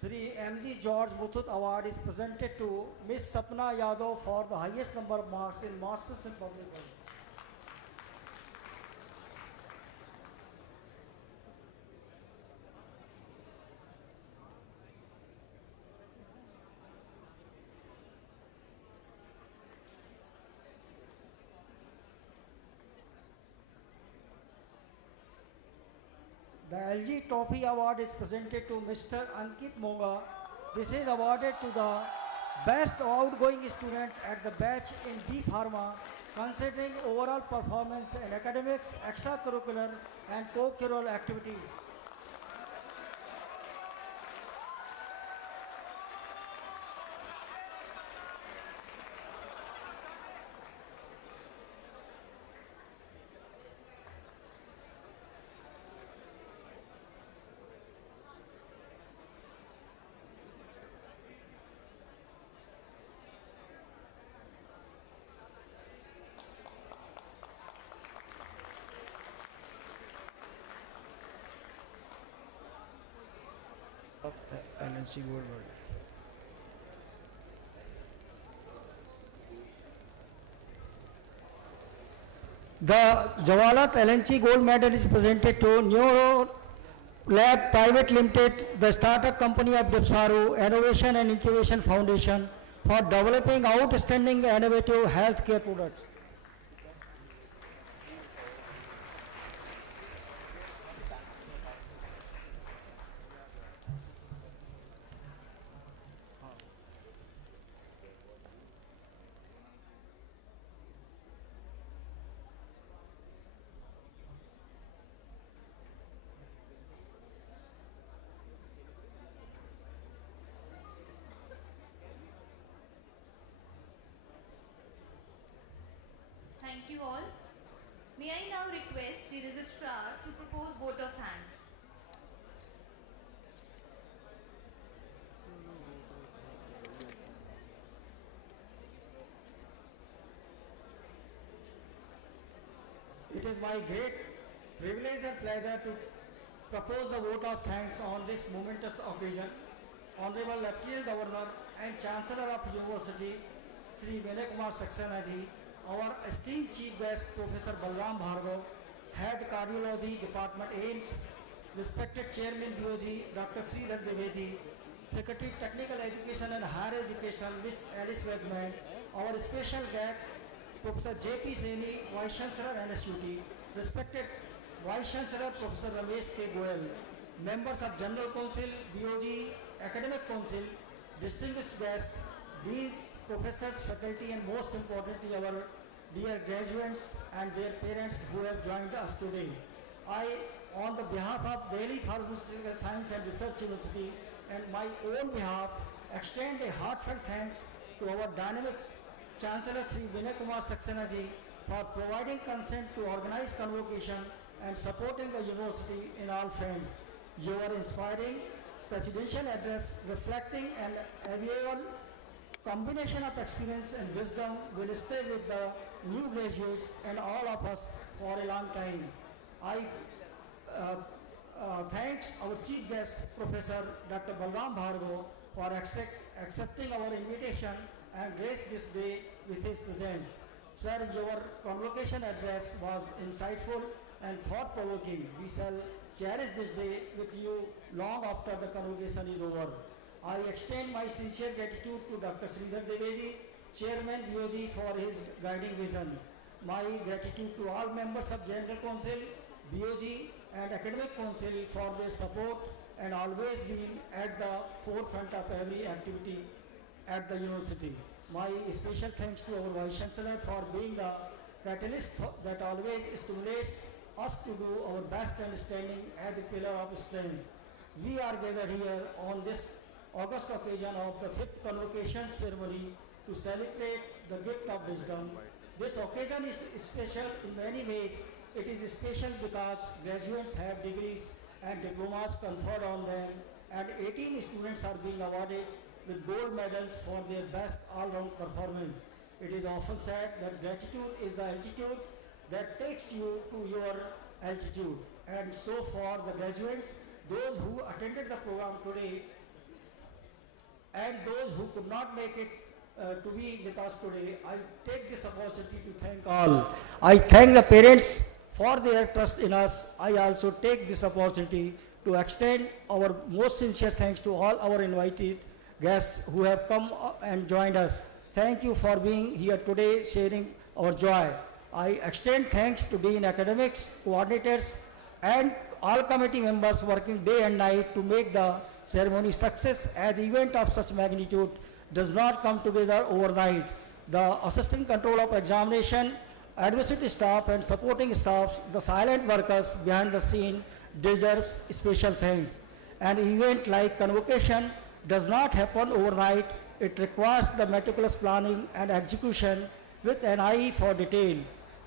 Shri M.G. George Muthut Award is presented to Miss Sapna Yadav for the highest number of marks in Masters in Public Health. The LG Trophy Award is presented to Mr. Ankit Monga. This is awarded to the best outgoing student at the batch in D Pharma, considering overall performance in academics, extracurricular and co-curricular activities. LNC Gold Medal. The Jawaharlal LNC Gold Medal is presented to Neuro Lab Private Limited, the startup company of DPSRU Innovation and Incubation Foundation, for developing outstanding innovative healthcare products. Thank you all. May I now request the registrar to propose vote of hands. It is my great privilege and pleasure to propose the vote of thanks on this momentous occasion. Honorable Lieutenant Governor and Chancellor of University, Shri Vinai Kumar Saxena ji, our esteemed Chief Guest, Professor Balram Bhargav, Head Cardiology Department AIMS, respected Chairman BOG, Dr. Sridhar Dwivedi, Secretary Technical Education and Higher Education, Miss Alice Westman, our special guest, Professor J.P. Saini, Vice Chancellor NSUT, respected Vice Chancellor Professor Ramesh K. Goyal, members of General Council, BOG, Academic Council, distinguished guests, deans, professors, faculty, and most importantly, our dear graduates and their parents who have joined us today. I, on the behalf of Delhi Pharmaceutical Science and Research University and my own behalf, extend a heartfelt thanks to our dynamic Chancellor Shri Vinai Kumar Saxena ji for providing consent to organize convocation and supporting the university in all fronts. Your inspiring presidential address reflecting an amiable combination of experience and wisdom will stay with the new graduates and all of us for a long time. I thanks our chief guest, Professor Dr. Balram Bhargava, for accepting our invitation and grace this day with his presence. Sir, your convocation address was insightful and thought-provoking. We shall cherish this day with you long after the convocation is over. I extend my sincere gratitude to Dr. Sridhar Dwivedi, Chairman BOG, for his guiding vision. My gratitude to all members of General Council, BOG and Academic Council for their support and always being at the forefront of every activity at the university. My special thanks to our Vice Chancellor for being the catalyst that always stimulates us to do our best and standing as a pillar of strength. We are gathered here on this August occasion of the 5th convocation ceremony to celebrate the gift of wisdom. This occasion is special in many ways. It is special because graduates have degrees and diplomas conferred on them, and 18 students are being awarded with gold medals for their best all-round performance. It is often said that gratitude is the altitude that takes you to your altitude. And so for the graduates, those who attended the program today and those who could not make it to be with us today, I take this opportunity to thank all. I thank the parents for their trust in us. I also take this opportunity to extend our most sincere thanks to all our invited guests who have come and joined us. Thank you for being here today, sharing our joy. I extend thanks to Dean Academics, coordinators, and all committee members working day and night to make the ceremony success, as event of such magnitude does not come together overnight. The assistant control of examination, administrative staff and supporting staff, the silent workers behind the scene deserves special thanks. An event like convocation does not happen overnight. It requires the meticulous planning and execution with an eye for detail.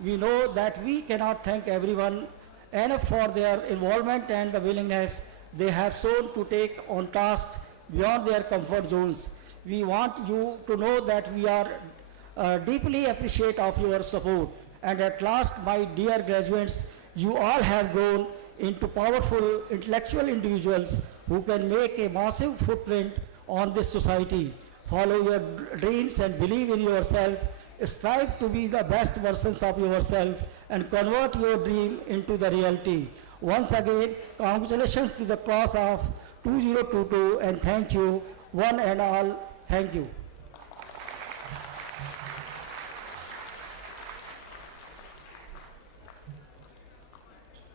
We know that we cannot thank everyone enough for their involvement and the willingness they have shown to take on tasks beyond their comfort zones. We want you to know that we are deeply appreciate of your support. And at last, my dear graduates, you all have grown into powerful intellectual individuals who can make a massive footprint on this society. Follow your dreams and believe in yourself. Strive to be the best versions of yourself and convert your dream into the reality. Once again, congratulations to the class of 2022 and thank you, one and all. Thank you.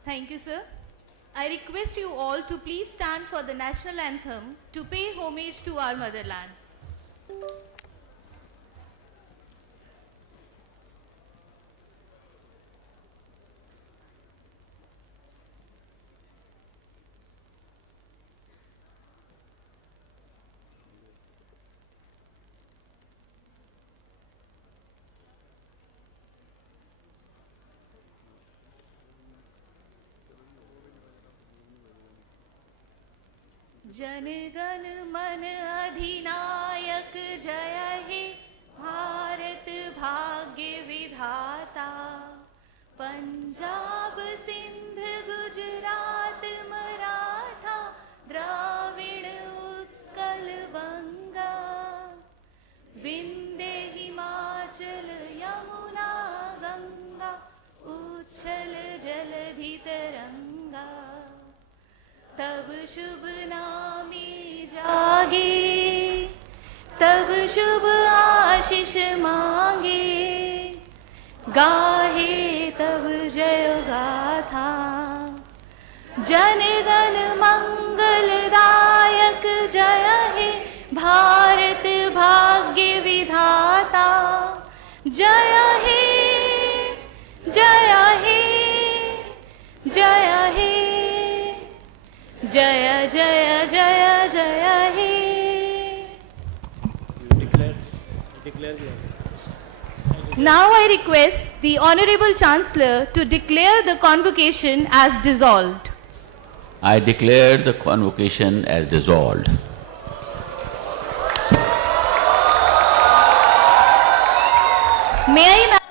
Thank you, sir. I request you all to please stand for the national anthem to pay homage to our motherland. Jana Gana मन अधिनायक जय हे भारत भाग्य विधाता पंजाब सिंध गुजरात मराठा द्राविड़ उत्कल बंगा विंध्य हिमाचल यमुना गंगा उच्छल जलधि तरंगा तब शुभ नामी जागे तब शुभ आशीष मांगे गाहे तब जय गाथा जन गण मंगलदायक जय हे भारत भाग्य विधाता जय हे Jaya Jaya Jaya Jaya He. Now I request the Honorable Chancellor to declare the convocation as dissolved. I declare the convocation as dissolved. May I